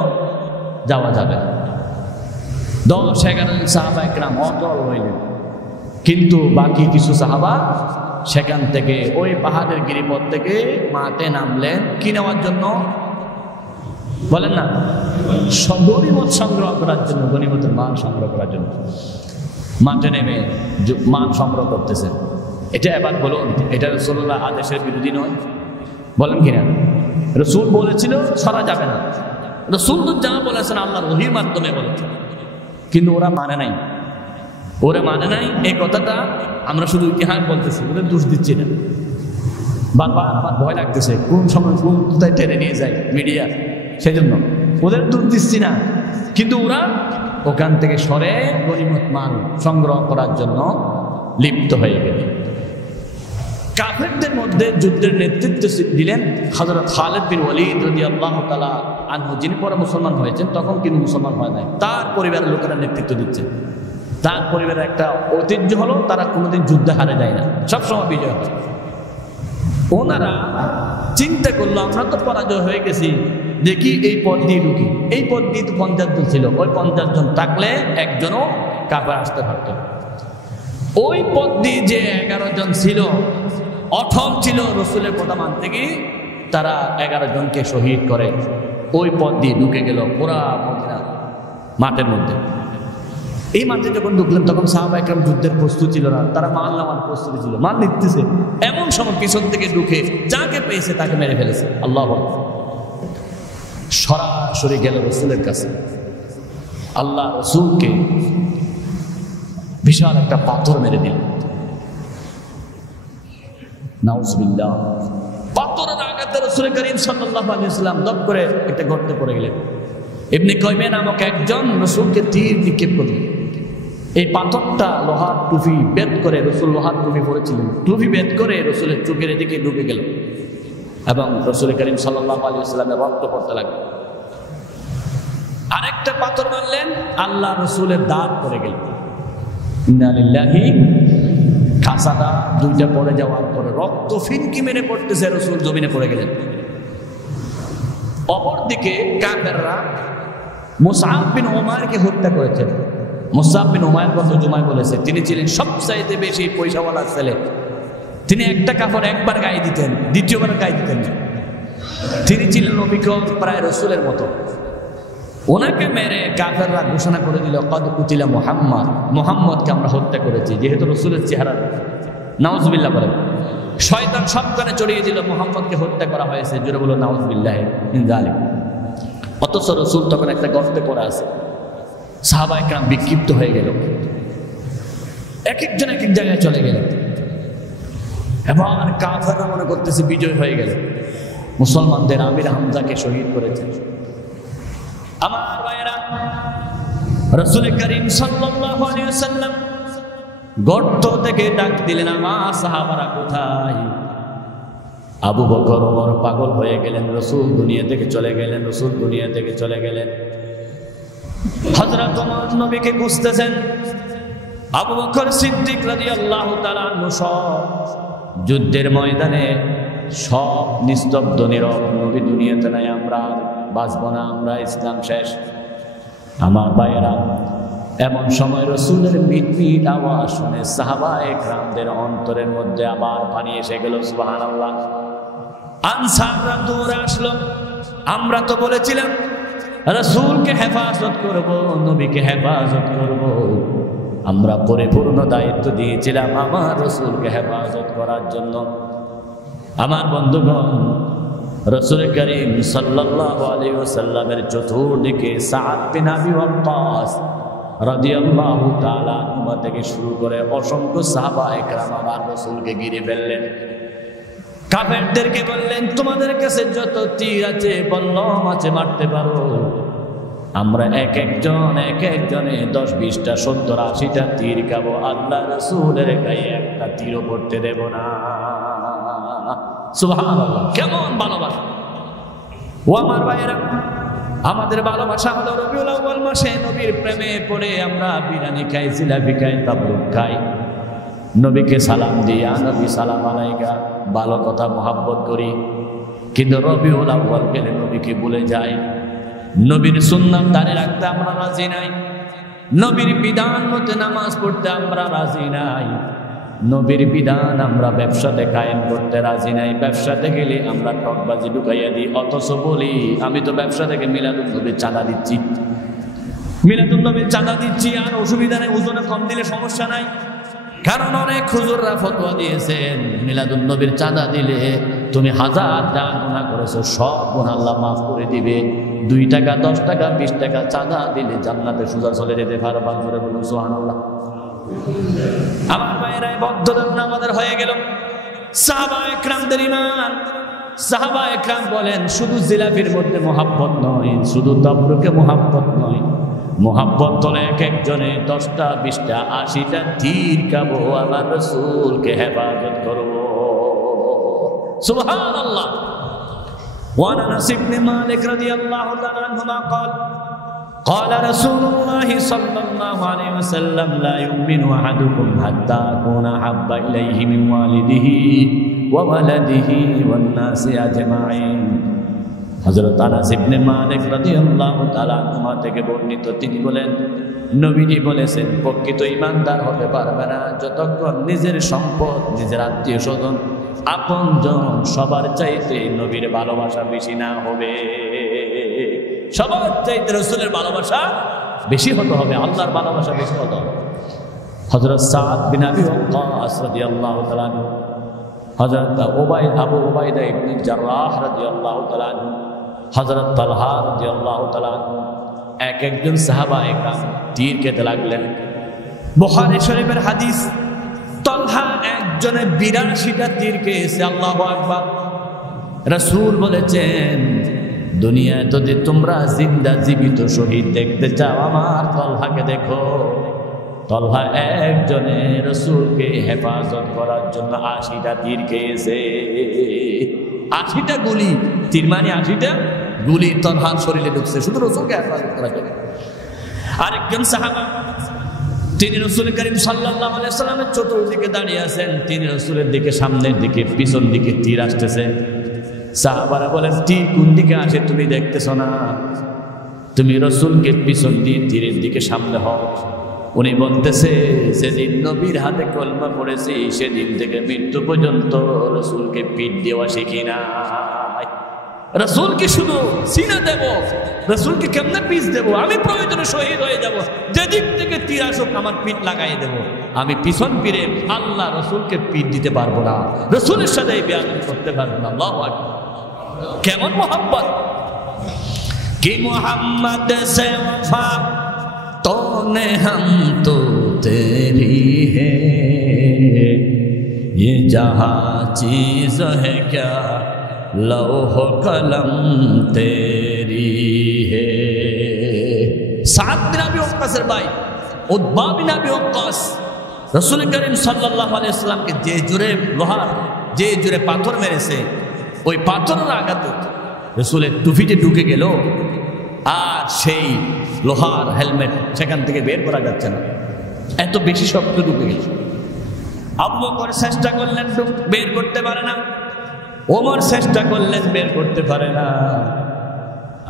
যাওয়া যাবে না। 10-11 সাহাবায়ে কেরাম অটল হইলেন। কিন্তু বাকি কিছু সাহাবা সেখান থেকে, ওই পাহাড়ের গিরিপথ থেকে মাঠে নামলেন। কি নেওয়ার জন্য? বলেন না, গনিমত সংগ্রহ করার জন্য, গনিমতের মাল সংগ্রহ করার জন্য মাঠে নেমে মাল সংগ্রহ করতেছেন। এটা এবার বলুন, এটা রাসূলুল্লাহ আদেশের বিরোধী নয়? বলেন কিনা? রাসূল বলেছিল সরা যাবে না, রাসূল তো যা বলেছেন আল্লাহর ওহীর মাধ্যমে বলেছেন, কিন্তু ওরা মানে নাই। এই কথাটা আমরা শুধু ইতিহাস বলতেছি, ওদের দোষ দিচ্ছি না। বারবার আমার ভয় লাগতেছে কোন সময় কোন কোথায় টেনে নিয়ে যায় মিডিয়া, সেই জন্য ওদের দোষ দিচ্ছি না। কিন্তু ওরা ওখান থেকে সরে গনিমত মাল সংগ্রহ করার জন্য লিপ্ত হয়ে গেল। কাফেরদের মধ্যে যুদ্ধের নেতৃত্ব দিলেন হযরত খালিদ বিন ওয়ালিদ রাদিয়াল্লাহু তাআলা আনহু, যিনি পরে মুসলমান হয়েছেন, তখন কিন্তু মুসলমান হয় নাই। তার পরিবারের লোকেরা নেতৃত্ব দিচ্ছে। তার পরিবারের একটা ঐতিহ্য হলো তারা কোনোদিন যুদ্ধে হারে যায় না, সবসময় বিজয় হয়। ওনারা চিন্তা করলো আমরা তো পরাজয় হয়ে গেছি, দেখি এই পথ দিয়ে ঢুকি। এই পথ দিয়ে তো 50 জন ছিল, ওই 50 জন থাকলে একজনও কাফের আসতে পারত। ওই পথ দিয়ে যে 11 জন ছিল, অঠল ছিল রাসূলের কথা মানতে গিয়ে, তারা 11 জনকে শহীদ করে ওই পথ দিয়ে ঢুকে গেল পুরা মদিনা মাঠের মধ্যে। এই মাঠে যখন ঢুকলেন তখন সাহাবা একরাম যুদ্ধের প্রস্তুত ছিল না, তারা মাল নামার প্রস্তুতি ছিল, মাল নিতেছে। এমন সময় পিছন থেকে ঢুকে যাকে পেয়েছে তাকে মেরে ফেলেছে। আল্লাহ সরাসরি গেল রসুলের কাছে। আল্লাহ রসুলকে বিশাল একটা পাথর মেরে দিল। নাউজুবিল্লাহ। পাথরের আঘাতে রাসূল করিম সাল্লাল্লাহু আলাইহি ওয়াসাল্লাম দপ করে একটা গর্তে পড়ে গেলেন। ইবনে কাইমা নামক একজন রাসূলকে তীর নিক্ষেপ করলেন। এই পাথরটা লোহার টুপি বেদ করে, রাসূল লোহার টুপি পরেছিলেন, টুপি বেদ করে রাসূলের চোখের দিকে ঢুকে গেল এবং রাসূল করিম সাল্লাল্লাহু আলাইহি ওয়াসাল্লামের রক্ত পড়তে লাগলো। আরেকটা পাথর মারলেন, আল্লাহ রাসূলের দাঁত পড়ে গেল। ইন্না লিল্লাহি। খাসাদা দুইটা পড়ে যাওয়ার পরে রক্ত ফিনকি মেরে পড়তেছে, রাসূল জমিনে পড়ে গেলেন। অপরদিকে কাফেররা মুসআব বিন উমারকে হত্যা করেছে। মুসআব বিন উমার কথা জুমায় বলেছে, তিনি ছিলেন সবচাইতে বেশি পয়সাওয়ালা ছেলে। তিনি একটা কাপড় একবার গায়ে দিতেন, দ্বিতীয়বার গায়ে দিতেন না। তিনি ছিলেন অভিজ্ঞ প্রায় রাসূলের মতো। ওনাকে মেরে কাফেররা ঘোষণা করে দিল, কদ কুতিলা মুহাম্মদ, মুহাম্মদকে আমরা হত্যা করেছি, যেহেতু রাসূলের চেহারা। নাউজুবিল্লাহ বলেন। শয়তান সবখানে ছড়িয়ে দিল মুহাম্মদকে হত্যা করা হয়েছে। জোরে বলো নাউজুবিল্লাহ মিন যালিক। অথচ রাসূল তখন একটা গর্তে পড়ে আছে। সাহাবায়ে কেরাম বিক্ষিপ্ত হয়ে গেল, এক একজন এক এক জায়গায় চলে গেল। এবং কাফেররা মনে করতেছে বিজয় হয়ে গেল, মুসলমানদের আমির হামজাকে শহীদ করেছে। আমার ভাইয়েরা, রাসূল করিম সাল্লাল্লাহু আলাইহি ওয়াসাল্লাম গর্ত থেকে ডাক দিলেন, আমার সাহাবারা কোথায়? আবু বকর ওমর পাগল হয়ে গেলেন, রাসূল দুনিয়া থেকে চলে গেলেন, রাসূল দুনিয়া থেকে চলে গেলেন। হযরত ওমর নবীকে খুঁজতেছেন। আবু বকর সিদ্দিক রাদিয়াল্লাহু তাআলা আনহু সব যুদ্ধের ময়দানে সব নিস্তব্ধ নীরব, নবী দুনিয়াতে নাই, আমরা বাঁচব না, আমরা ইসলাম শেষ। আমার ভাইয়েরা, এমন সময় রাসূলের মিটমিট আওয়াজ শুনে সাহাবায়ে কেরামদের অন্তরের মধ্যে আবার পানি এসে গেল। সুবহানাল্লাহ। আনসাররা দৌড়ে আসলো। আমরা তো বলেছিলাম রাসূলকে হেফাজত করব, নবীকে হেফাজত করব, আমরা পরিপূর্ণ দায়িত্ব দিয়েছিলাম আমার রাসূলকে হেফাজত করার জন্য। আমার বন্ধুগণ, রাসূল করিম সাল্লাল্লাহু আলাইহি ওয়াসাল্লামের চতুর্দিকে সাদ বিন আবি ওয়াক্কাস রাদিয়াল্লাহু তাআলা আনহু থেকে শুরু করে অসংখ্য সাহাবায়ে কেরাম আমার রাসূলকে ঘিরে ফেললেন। কাফেরদেরকে বললেন, তোমাদের কাছে যত তীর আছে, বল্লম আছে, মারতে পারো, আমরা এক একজনে 10-20টা 70-80টা তীর খাবো, আল্লাহ রাসূলের গায়ে একটা তীরও পড়তে দেব না। সুবহানাল্লাহ। কেমন ভালোবাসা! ও আমার ভাইয়েরা, আমাদের ভালোবাসা হলো রবিউল আউয়াল মাসে নবীর প্রেমে পড়ে আমরা বিরিয়ানি খাই, জিলাপি খাই, তাবরুক খাই, নবীকে সালাম দিয়া, নবী সালাম আলাইকা, ভালো কথা মহাব্বত করি। কিন্তু রবিউল আউয়াল গেলে নবীকে ভুলে যাই, নবীর সুন্নাত ধরে রাখতে আমরা রাজি নাই, নবীর বিধান মতে নামাজ পড়তে আমরা রাজি নাই, নবীর বিধান আমরা ব্যবসাতে কায়েম করতে রাজি নাই। ব্যবসাতে গেলে আমরা ঠকবাজি ঢুকাইয়া দিই, অথচ বলি আমি তো ব্যবসা থেকে মিলাদুন নবীর চাঁদা দিচ্ছি, মিলাদুন নবীর চাঁদা দিচ্ছি, আর অসুবিধা নেই, ওজনে কম দিলে সমস্যা নাই। কারণ অনেক হুজুররা ফতোয়া দিয়েছেন মিলাদুন নবীর চাঁদা দিলে তুমি 1000 যা গুনাহ করেছো সব গুনাহ আল্লাহ মাফ করে দিবে। 2 টাকা 10 টাকা 20 টাকা চাঁদা দিলে জান্নাতে সোজা চলে যেতে পারবা। জোরে বলুন সুবহানাল্লাহ। আমার ভাইয়েরা, বদ্ধতা আমাদের হয়ে গেল। সাহাবায়ে কেরামদের ঈমান, সাহাবায়ে কেরাম বলেন শুধু জিলাপির মধ্যে মোহাব্বত নয়, শুধু তাবরুকে মোহাব্বত নয়, মোহাব্বত হলে এক একজনে 10টা 20টা 80টা তীর খাবো, আমার রাসূলকে হেফাজত করব। সুবহানাল্লাহ। ওয়ান আনাস ইবনে মালিক রাদিয়াল্লাহু তাআলা আনহুমা قال قال رسول الله صلى الله عليه وسلم لا يؤمن أحدكم حتى أكون أحب إليه من والده وولده والناس أجمعين। হযরত আনাস ইবনে মালিক রাদিয়াল্লাহু তাআলা আনহু থেকে বর্ণিত, তিনি বলেন নবীজি বলেছেন প্রকৃত ঈমানদার হতে পারবে না যতক্ষণ নিজের সম্পদ, নিজের আত্মীয় স্বজন, আপনজন সবার চাইতে নবীর ভালোবাসা বেশি না হবে। সবার চাইতে রাসূলের ভালোবাসা বেশি হতে হবে, আল্লাহর ভালোবাসা বেশি হতে হবে। হযরত সাদ বিন আবি ওয়াক্কাস রাদিয়াল্লাহু তাআলা আনহু, হযরত আবু উবাইদা ইবনে জাররাহ রাদিয়াল্লাহু তাআলা আনহু, হযরত তালহা রাদিয়াল্লাহু তাআলা আনহু, এক একজন সাহাবা একরাম তীর খেতে লাগলেন। বুখারী শরীফের হাদিস, তালহা একজনে ৮২টা তীর খেয়েছে। আল্লাহু আকবার। রাসূল বলেছেন, দুনিয়ায় যদি তোমরা জিন্দা জীবিত শহীদ দেখতে চাও, আমার তালহাকে দেখো। তালহা একজনে রাসূলকে হেফাজত করার জন্য ৮০টা তীর খেয়েছে। ৮০টা গুলি, তীর মানে ৮০টা গুলি তালহার শরীরে ঢুকছে শুধু রাসূলকে হেফাজত করার জন্য। আরেকজন সাহাবা, তিনি রাসূল করিম সাল্লাল্লাহু আলাইহি ওয়াসাল্লামের চতুর্দিকে দাঁড়িয়ে আছেন। তিনি রাসূলের দিকে, সামনের দিকে, পিছন দিকে তীর আসতেছে। সাহাবারা বলেন, তীর কোন দিকে আসে তুমি দেখতেছ না? তুমি রাসূলকে পিছন দিয়ে তীরের দিকে সামনে হও। উনি বলতেছে, সেদিন নবীর হাতে কলমা পড়েছি, সেদিন থেকে মৃত্যু পর্যন্ত রাসূলকে পিঠ দেওয়া শিখি না। রাসূলকে শুধু সিনা দেব, রাসূলকে কেমনে পিঠ দেব? আমি প্রয়োজনে শহীদ হয়ে যাব, যেদিক থেকে তীর আসুক আমার পিঠ লাগাই দেব। আমি পিছন ফিরে আল্লাহ রাসূলকে পিঠ দিতে পারবো না, রাসূলের সাথে বেয়াদবি করতে পারবো না। আল্লাহু আকবার। কেমন মোহাব্বত! কি মোহাম্মদ সে ওফা तूने हम तो तेरी है, ये जहाँ चीज है क्या लौह कलम तेरी है। साद बिन अबी वक्कासের ভাই উতবা বিন আবি ওয়াক্কাস রাসূল করিম সাল্লাল্লাহু আলাইহি ওয়াসাল্লামকে যে জোরে লোহার, যে জোরে পাথর মেরেছে, ওই পাথরের আঘাতে রাসূলের টুপিতে ঢুকে গেল, আর সেই লোহার হেলমেট সেখান থেকে বের করা যাচ্ছে না, এত বেশি শক্ত ঢুকে গেছে। আবু বকর চেষ্টা করলেন, বের করতে পারে না। ওমর চেষ্টা করলেন, বের করতে পারে না।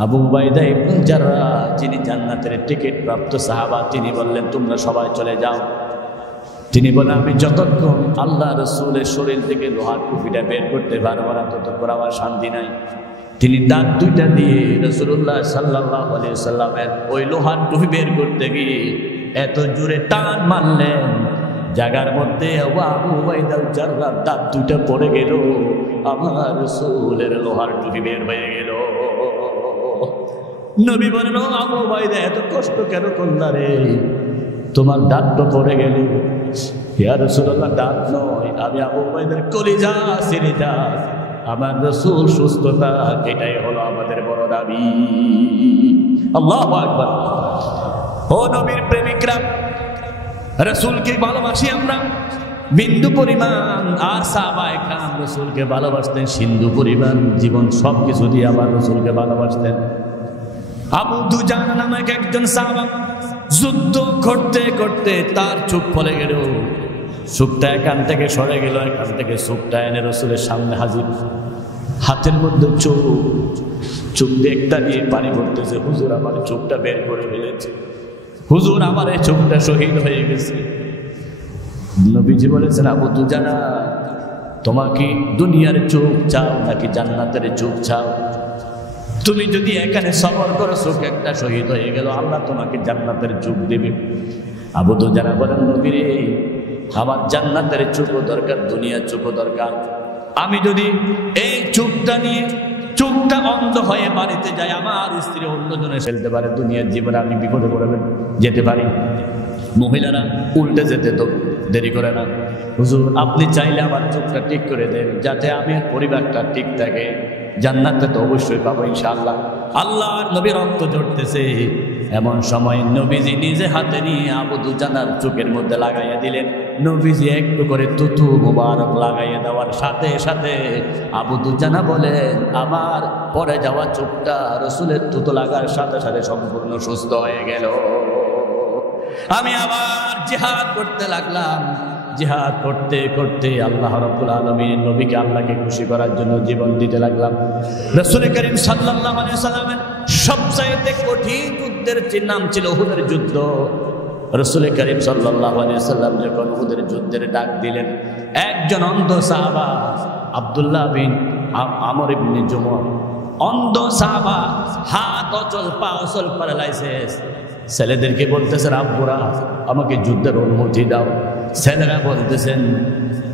আবু উবাইদা ইবনে জাররাহ, যিনি জান্নাতের টিকিট প্রাপ্ত সাহাবা, তিনি বললেন, তোমরা সবাই চলে যাও। তিনি বলেন, আমি যতক্ষণ আল্লাহ রাসূলের শরীর থেকে লোহার টুপিটা বের করতে পারবো না, ততক্ষণ আমার শান্তি নাই। তিনি দাঁত দুইটা দিয়ে রাসূলুল্লাহ সাল্লাল্লাহু আলাইহি ওয়াসাল্লামের ওই লোহার টুপি বের করতে গিয়ে এত জোরে টান মারলেন, জায়গার মধ্যে আবু উবাইদা জাররাহ দাঁত দুইটা পড়ে গেল, আমার রাসূলের লোহার টুপি বের হয়ে গেল। নবী বলেন, আবু উবাইদা এত কষ্ট কেন করলা রে? তোমার দাঁত তো পড়ে গেল। ইয়া রাসূলুল্লাহ, দাঁত নয়, আমি আবু উবাইদার কলিজা ছিঁড়ে যায়। আমার রাসূল সুস্থতা, এটাই হলো আমাদের বড় দাবি। আল্লাহু আকবার। ও নবীর প্রেমিকরা, রাসূলকে ভালোবাসি আমরা বিন্দু পরিমাণ, আর সাহাবায়ে কেরাম রাসূলকে ভালোবাসতেন সিন্ধু পরিমাণ। জীবন সবকিছু দিয়ে আবার রাসূলকে ভালোবাসতেন। আবু দুজানা নামক একজন সাহাবা যুদ্ধ করতে করতে তার চোখ পড়ে গেল, চোখটা এখান থেকে সরে গেল, এখান থেকে চোখটা এনে রাসূলের সামনে হাজির। হাতের মধ্যে চোখ দেখটা দিয়ে পানি পড়তেছে। হুজুর, আমার চোখটা বের করে ফেলেছে। হুজুর, আমার এই চোখটা শহীদ হয়ে গেছে। নবীজি বলেছেন, আবু দুজানা, তোমাকে দুনিয়ার চোখ চাও নাকি জান্নাতের চোখ চাও? তুমি যদি এখানে সবর করো, চোখ একটা শহীদ হয়ে গেল, আল্লাহ তোমাকে জান্নাতের চোখ দেবে। আবু দুজানা বলেন, নবী রে, আমার জান্নাতের চোখও দরকার, দুনিয়ার চোখও দরকার। আমি যদি এই চোখটা নিয়ে, চোখটা অন্ধ হয়ে বাড়িতে যাই, আমার স্ত্রী অন্যজনে ফেলতে পারে, দুনিয়ার জীবনে আমি বিপদে পড়ে যেতে পারি। মহিলারা উল্টে যেতে তো দেরি করে না। হুজুর, আপনি চাইলে আমার চোখটা ঠিক করে দেন, যাতে আমি পরিবারটা ঠিক থাকে। জান্নাতে তো অবশ্যই পাবো ইনশাআল্লাহ। আল্লাহর নবী রক্ত ঝরতেছে, এমন সময় নবীজি নিজে হাতে নিয়ে আবু দুজানার চোখের মধ্যে লাগাইয়া দিলেন। নবীজি একটু করে তুতু মুবারক লাগাইয়া দেওয়ার সাথে সাথে আবু দুজানা বলেন, আমার পরে যাওয়া চোখটা রাসূলের তুতু লাগার সাথে সাথে সম্পূর্ণ সুস্থ হয়ে গেল। আমি আবার জিহাদ করতে লাগলাম। জিহাদ করতে করতে আল্লাহ রাব্বুল আলামিন নবীকে, আল্লাহকে খুশি করার জন্য জীবন দিতে লাগলাম। রাসূল করিম সাল্লাল্লাহু আলাইহি ওয়াসাল্লামের সবচাইতে কঠিন যুদ্ধের নাম ছিল উহুদের যুদ্ধ। রাসূল করিম সাল্লাল্লাহু আলাইহি ওয়াসাল্লাম যখন উহুদের যুদ্ধের ডাক দিলেন, একজন অন্ধ সাহাবা আব্দুল্লাহ বিন আমর ইবনে জুমহ, অন্ধ সাহাবা, হাত অচল, পা অচল, প্যারালাইসিস। ছেলেদেরকে বলতেছেন আব্বুরা আমাকে যুদ্ধের অনুমতি দাও। ছেলেরা বলতেছেন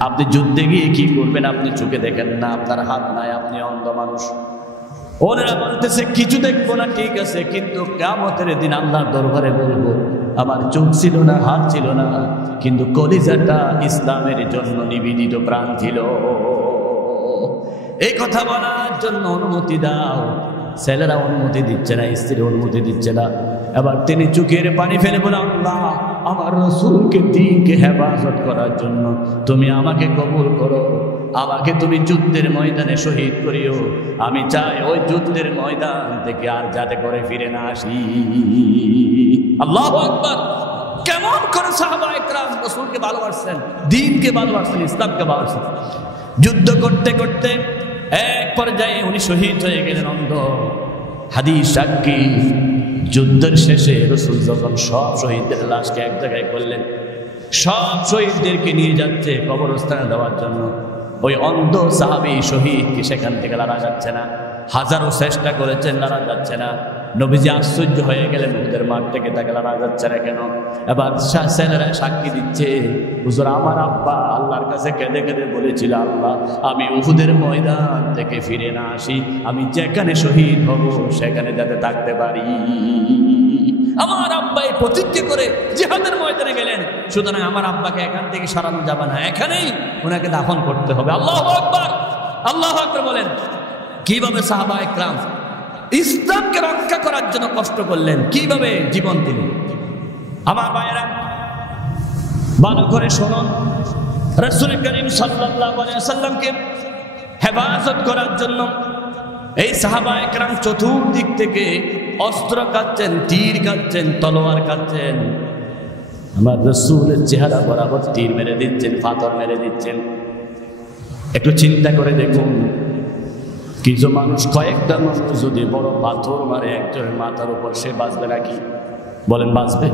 আপনি যুদ্ধে গিয়ে কি করবেন, আপনি চোখে দেখেন না, আপনার হাত নাই, আপনি অন্ধ মানুষ। ওনারা বলতেছে কিছু দেখবো না, ঠিক আছে, কিন্তু কিয়ামতের দিন আল্লাহর দরবারে বলবো আমার চোখ ছিল না, হাত ছিল না, কিন্তু কলিজাটা ইসলামের জন্য নিবেদিত প্রাণ ছিল। এই কথা বলার জন্য অনুমতি দাও। ছেলেরা অনুমতি দিচ্ছে না, স্ত্রী অনুমতি দিচ্ছে না। এবার তিনি চোখের পানি ফেলে বলে আল্লাহ আমার রাসূলকে দ্বীনকে হেফাজত করার জন্য তুমি আমাকে কবুল করো, আমাকে তুমি যুদ্ধের ময়দানে শহীদ করিও। আমি চাই ওই যুদ্ধের ময়দান থেকে আর যাতে করে ফিরে না আসি। আল্লাহু আকবার। কেমন করে সাহাবায়ে কেরাম রাসূলকে ভালোবাসছেন, দ্বীনকে ভালোবাসছেন, ইসলামকে ভালোবাসছেন। যুদ্ধ করতে করতে এক পর্যায়ে উনি শহীদ হয়ে গেলেন, অন্ধ। হাদিস সাক্ষী, যুদ্ধের শেষে রাসূল যখন সব শহীদদের লাশকে এক জায়গায় করলেন, সব শহীদদেরকে নিয়ে যাচ্ছে কবরস্থানে দেওয়ার জন্য, ওই অন্ধ সাহাবী শহীদকে সেখান থেকে লাড়া যাচ্ছে না। হাজারো চেষ্টা করেছেন, লাড়া যাচ্ছে না। নবীজি আশ্চর্য হয়ে গেলেন, উহুদের মাঠ থেকে তাকে লাড়া যাচ্ছে না কেন? এবার ছেলেরা সাক্ষী দিচ্ছে, হুজুর আমার আব্বা আল্লাহর কাছে কেঁদে কেঁদে বলেছিল, আল্লাহ আমি উহুদের ময়দান থেকে ফিরে না আসি, আমি যেখানে শহীদ হব সেখানে যাতে থাকতে পারি। আমার আব্বা এই প্রতিজ্ঞা করে জিহাদের ময়দানে গেলেন, সুতরাং আমার আব্বাকে এখান থেকে সরানো যাবে না, এখানেই ওনাকে দাফন করতে হবে। আল্লাহু আকবার, আল্লাহু আকবার বলেন। কিভাবে সাহাবায়ে কেরাম ইসলামকে রক্ষা করার জন্য কষ্ট করলেন, কিভাবে জীবন দিলেন। আমার ভাইয়েরা ভালো করে শুনুন, রাসূল করিম সাল্লাল্লাহু আলাইহি ওয়াসাল্লামকে হেফাজত করার জন্য এই সাহাবায়ে কেরাম চতুর্দিক থেকে অস্ত্র কাটছেন, তীর কাটছেন, তলোয়ার কাটছেন। আমার রাসূলের চেহারা বরাবর তীর মেরে দিচ্ছেন, পাথর মেরে দিচ্ছেন। একটু চিন্তা করে দেখুন, কিছু মানুষ, কয়েকটা মানুষ যদি বড় পাথর মারে একজনের মাথার উপর, সে বাঁচবে নাকি? বলেন বাঁচবে?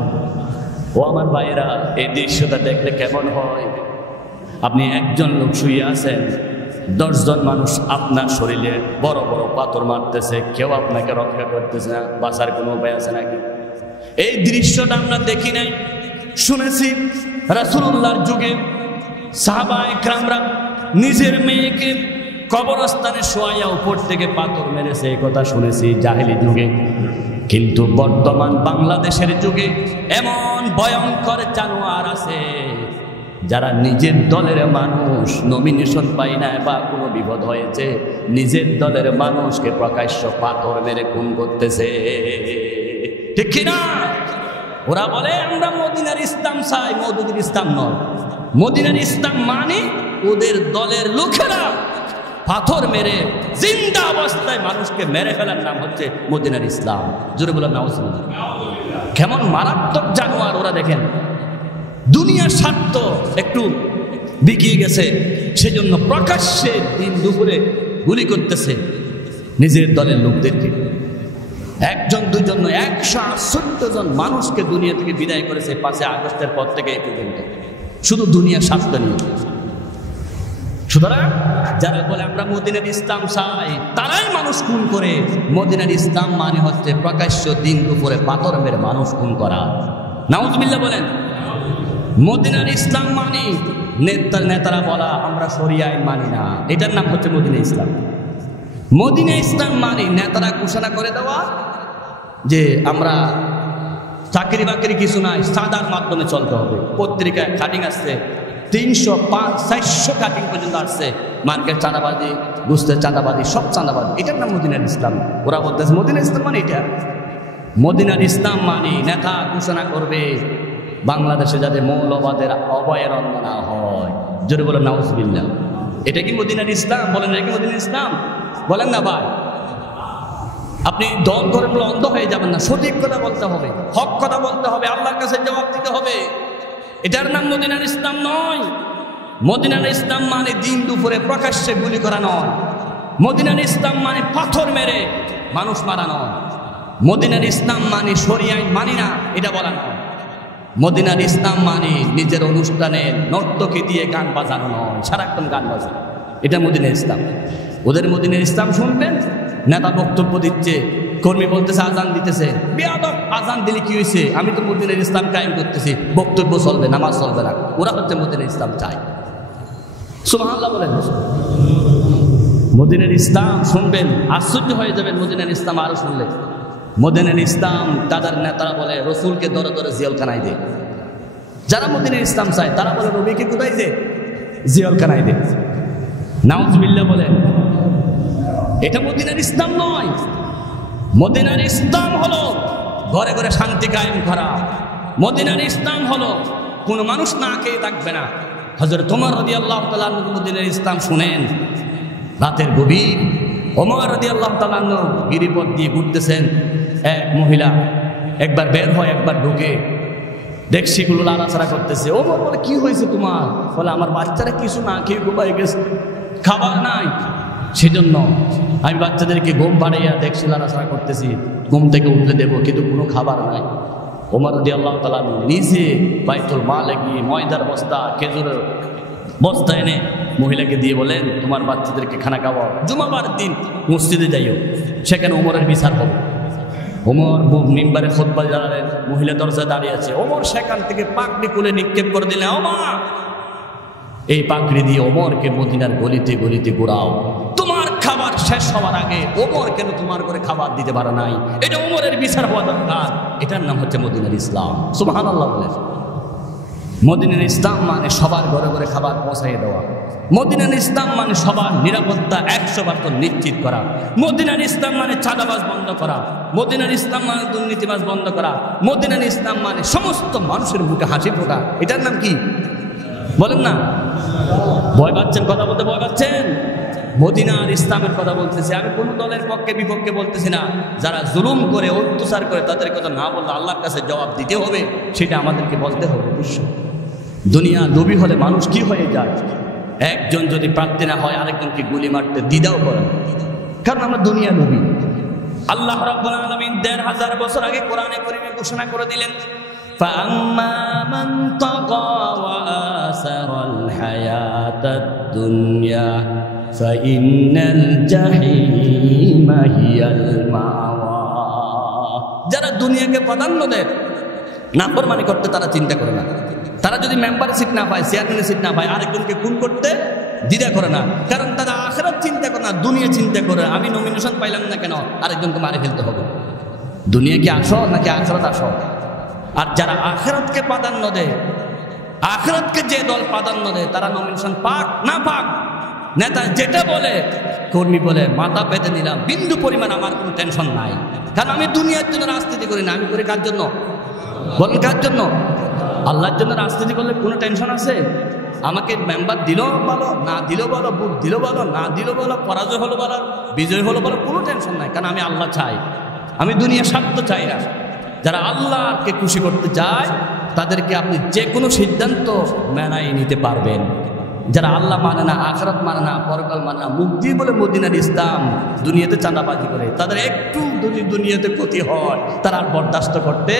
ও আমার ভাইয়েরা, এই দৃশ্যটা দেখলে কেমন হয়? আপনি একজন লোক শুয়ে আছেন, 10 জন মানুষ আপনার শরীরে বড় বড় পাথর মারতেছে, কেউ আপনাকে রক্ষা করতেছে না, বাঁচার কোনো উপায় আছে নাকি? এই দৃশ্যটা আমরা দেখি নাই, শুনেছি। রাসূলুল্লাহর যুগে সাহাবায়ে কেরামরা নিজের মেয়েকে কবরস্থানে শোয়াইয়া উপর থেকে পাথর মেরেছে, এই কথা শুনেছি জাহেলি যুগে। কিন্তু বর্তমান বাংলাদেশের যুগে এমন ভয়ঙ্কর জানোয়ার আছে, যারা নিজের দলের মানুষ নমিনেশন পায় না বা কোনো বিপদ হয়েছে, নিজের দলের মানুষকে প্রকাশ্য পাথর মেরে খুন করতেছে, ঠিক কিনা? ওরা বলে আমরা মদিনার ইসলাম চাই, মওদুদের ইসলাম নয়। মদিনার ইসলাম মানে ওদের দলের লোকেরা পাথর মেরে জিন্দা অবস্থায় মানুষকে মেরে ফেলার নাম হচ্ছে মদিনার ইসলাম। জোরে বলেন নাউজুবিল্লাহ। কেমন মারাত্মক জানোয়ার ওরা! দেখেন, দুনিয়ার স্বার্থ একটু বিকিয়ে গেছে, সেজন্য প্রকাশ্যে দিন দুপুরে গুলি করতেছে নিজের দলের লোকদেরকে। একজন দুজন নয়, 168 জন মানুষকে দুনিয়া থেকে বিদায় করেছে 5 আগস্টের পর থেকে এই পর্যন্ত, শুধু দুনিয়ার স্বার্থ নিয়ে। সুতরাং যারা বলে আমরা মদিনার ইসলাম চাই, তারাই মানুষ খুন করে। মদিনার ইসলাম মানে হচ্ছে প্রকাশ্য দিন দুপুরে পাথর মেরে মানুষ খুন করা। নাউজুবিল্লাহ বলেন। মদিনার ইসলাম মানে নেতারা বলা আমরা শরিয়া আইন মানি না, এটার নাম হচ্ছে মদিনা ইসলাম। মদিনা ইসলাম মানে নেতারা ঘোষণা করে দেওয়া যে আমরা চাকরি বাকরি কিছু নাই, সাদার মাধ্যমে চলতে হবে। পত্রিকায় কাটিং আসছে 300, 500, 400 কাটিং পর্যন্ত আসছে। মার্কেট চাঁদাবাজি, গুস্তের চাঁদাবাজি, সব চাঁদাবাজি, এটার নাম মদিনার ইসলাম। ওরা বলতেছে মদিনার ইসলাম মানে এটা। মদিনার ইসলাম মানে নেতা ঘোষণা করবে বাংলাদেশে যাতে মৌলবাদের অভয়ারণ্য না হয়। জোরে বলেন নাউজুবিল্লাহ। এটা কি মদিনার ইসলাম? বলেন এটা কি মদিনার ইসলাম? বলেন না ভাই। আপনি দল করে বলে অন্ধ হয়ে যাবেন না, সঠিক কথা বলতে হবে, হক কথা বলতে হবে, আল্লাহর কাছে জবাব দিতে হবে। এটার নাম মদিনার ইসলাম নয়। মদিনার ইসলাম মানে দিন দুপুরে প্রকাশ্যে গুলি করা নয়। মদিনার ইসলাম মানে পাথর মেরে মানুষ মারা নয়। মদিনার ইসলাম মানে শরিয়া আইন মানি না, এটা বলা নয়। মদিনার ইসলাম মানে নিজের অনুষ্ঠানে নর্তকী দিয়ে গান বাজানো নয়, সারাক্ষণ গান বাজানো, এটা মদিনার ইসলাম। ওদের মদিনার ইসলাম শুনবেন, নেতা বক্তব্য দিচ্ছে, কর্মী বলতেছে আজান দিতেছে, বেয়াদব আজান দিলে কি হয়েছে, আমি তো মদিনার ইসলাম কায়েম করতেছি, বক্তব্য চলবে, নামাজ চলবে না। ওরা হচ্ছে মদিনার ইসলাম চায়। সুবহানাল্লাহ বলেন। মদিনার ইসলাম শুনবেন, আশ্চর্য হয়ে যাবেন। মদিনার ইসলাম আরো শুনলে, মদিনার ইসলাম তাদের নেতারা বলে রসুলকে দরে দরে জিয়ালখানায় দে। যারা মদিনার ইসলাম চায় তারা বলে নবীকে কোথায় দে, জিয়ালখানায় দে। নাউজুবিল্লাহ বলেন। এটা মদিনার ইসলাম নয়। মদিনার ইসলাম হলো ঘরে ঘরে শান্তি কায়েম করা। মদিনার ইসলাম হলো কোনো মানুষ না খেয়ে থাকবে না। হযরত ওমর রাদিয়াল্লাহু তাআলা মদিনার ইসলাম শুনেন। রাতের গভীর ওমর রাদিয়াল্লাহু তাআলা গিরিপথ দিয়ে ঘুরতেছেন। এক মহিলা একবার বের হয়, একবার ঢুকে, ডেকসিগুলো লাড়াচাড়া করতেছে। ওমর বলে কি হয়েছে তোমার? বলে আমার বাচ্চারা কিছু না খেয়ে ঘুমাই গেছে, খাবার নাই, সেজন্য আমি বাচ্চাদেরকে ঘুম পাড়াইয়া ডেকসি লাড়াচাড়া করতেছি, ঘুম থেকে উঠলে দেবো, কিন্তু কোনো খাবার নাই। ওমর রাদিয়াল্লাহু তাআলা নিজে বাইতুল মালে গিয়ে ময়দার বস্তা, খেজুরের বস্তা এনে মহিলাকে দিয়ে বলেন তোমার বাচ্চাদেরকে খানা খাওয়াও, জুমাবার দিন মসজিদে যাইও, সেখানে ওমরের বিচার হবে। ওমর মিম্বারে খুতবা দাঁড়ালেন, মহিলা দরজায় দাঁড়িয়ে আছে। ওমর সেখান থেকে পাকড়ি খুলে নিক্ষেপ করে দিলেন, ওমর এই পাকড়ি দিয়ে ওমরকে মদিনার গলিতে গলিতে ঘোরাও, তোমার খাবার শেষ হওয়ার আগে ওমর কেন তোমার করে খাবার দিতে পারে নাই, এটা ওমরের বিচার হওয়া দরকার। এটার নাম হচ্ছে মদিনার ইসলাম। সুবহানাল্লাহ বলেন। মদিনার ইসলাম মানে সবার ঘরে ঘরে খাবার পৌঁছাইয়ে দেওয়া। মদিনার ইসলাম মানে সবার নিরাপত্তা 100% নিশ্চিত করা। মদিনার ইসলাম মানে চাঁদাবাজ বন্ধ করা। মদিনার ইসলাম মানে দুর্নীতিবাজ বন্ধ করা। মদিনার ইসলাম মানে সমস্ত মানুষের মুখে হাসি ফোটা। এটার নাম কি বলেন না? ভয় পাচ্ছেন? কথা বলতে ভয় পাচ্ছেন? মদিনার ইসলামের কথা বলতেছি আমি, কোনো দলের পক্ষে বিপক্ষে বলতেছি না। যারা জুলুম করে, অত্যাচার করে, তাদের কথা না বললে আল্লাহর কাছে জবাব দিতে হবে, সেটা আমাদেরকে বলতে হবে। অবশ্যই দুনিয়া নবী হলে মানুষ কি হয়ে যায়? একজন যদি প্রার্থী না হয় আরেকজনকে গুলি মারতে দ্বিধাও করে, কারণ আমরা দুনিয়া নবী। আল্লাহ রাব্বুল আলামিন ১৫০০ বছর আগে কোরআনে কারীমে ঘোষণা করে দিলেন, فَأَمَّا مَنْ طَغَى وَآثَرَ الْحَيَاةَ الدُّنْيَا فَإِنَّ الْجَحِيمَ هِيَ الْمَأْوَى। যারা দুনিয়াকে প্রাধান্য দেয়, নাফরমানি করতে তারা চিন্তা করে না। তারা যদি মেম্বারের সিট না পায়, চেয়ারম্যানের সিট না পায়, আরেকজনকে খুন করতে দ্বিধা করে না, কারণ তারা আখিরাত চিন্তা করে না, দুনিয়া চিন্তা করে। আমি নমিনেশন পাইলাম না কেন, আরেকজনকে মারে ফেলতে হবে। দুনিয়া কি আসল নাকি আখিরাত আসল? আর যারা আখিরাতকে প্রাধান্য দেয়, আখিরাতকে যে দল প্রাধান্য দেয়, তারা নমিনেশন পাক না পাক, নেতা যেটা বলে, কর্মী বলে, মাথা পেতে নিলাম, বিন্দু পরিমাণ আমার কোনো টেনশন নাই। কারণ আমি দুনিয়ার জন্য রাজনীতি করি না, আমি করি কার জন্য? বলেন কার জন্য? আল্লাহর জন্য রাজনীতি করলে কোনো টেনশন আছে? আমাকে মেম্বার দিলেও বলো, না দিলেও বলো, ভোট দিলেও বলো, না দিলেও বলো, পরাজয় হলো বলো, বিজয় হলো বলো, কোনো টেনশন নাই। কারণ আমি আল্লাহ চাই, আমি দুনিয়া স্বার্থ চাই না। যারা আল্লাহকে খুশি করতে চায় তাদেরকে আপনি যে কোনো সিদ্ধান্ত মেনাই নিতে পারবেন। যারা আল্লাহ মানে না, আখিরাত মানে না, পরকাল মানে না, মুক্তি বলে মদিনার ইসলাম, দুনিয়াতে চাঁদাবাজি করে, তাদের একটু যদি দুনিয়াতে ক্ষতি হয় তারা আর বরদাস্ত করতে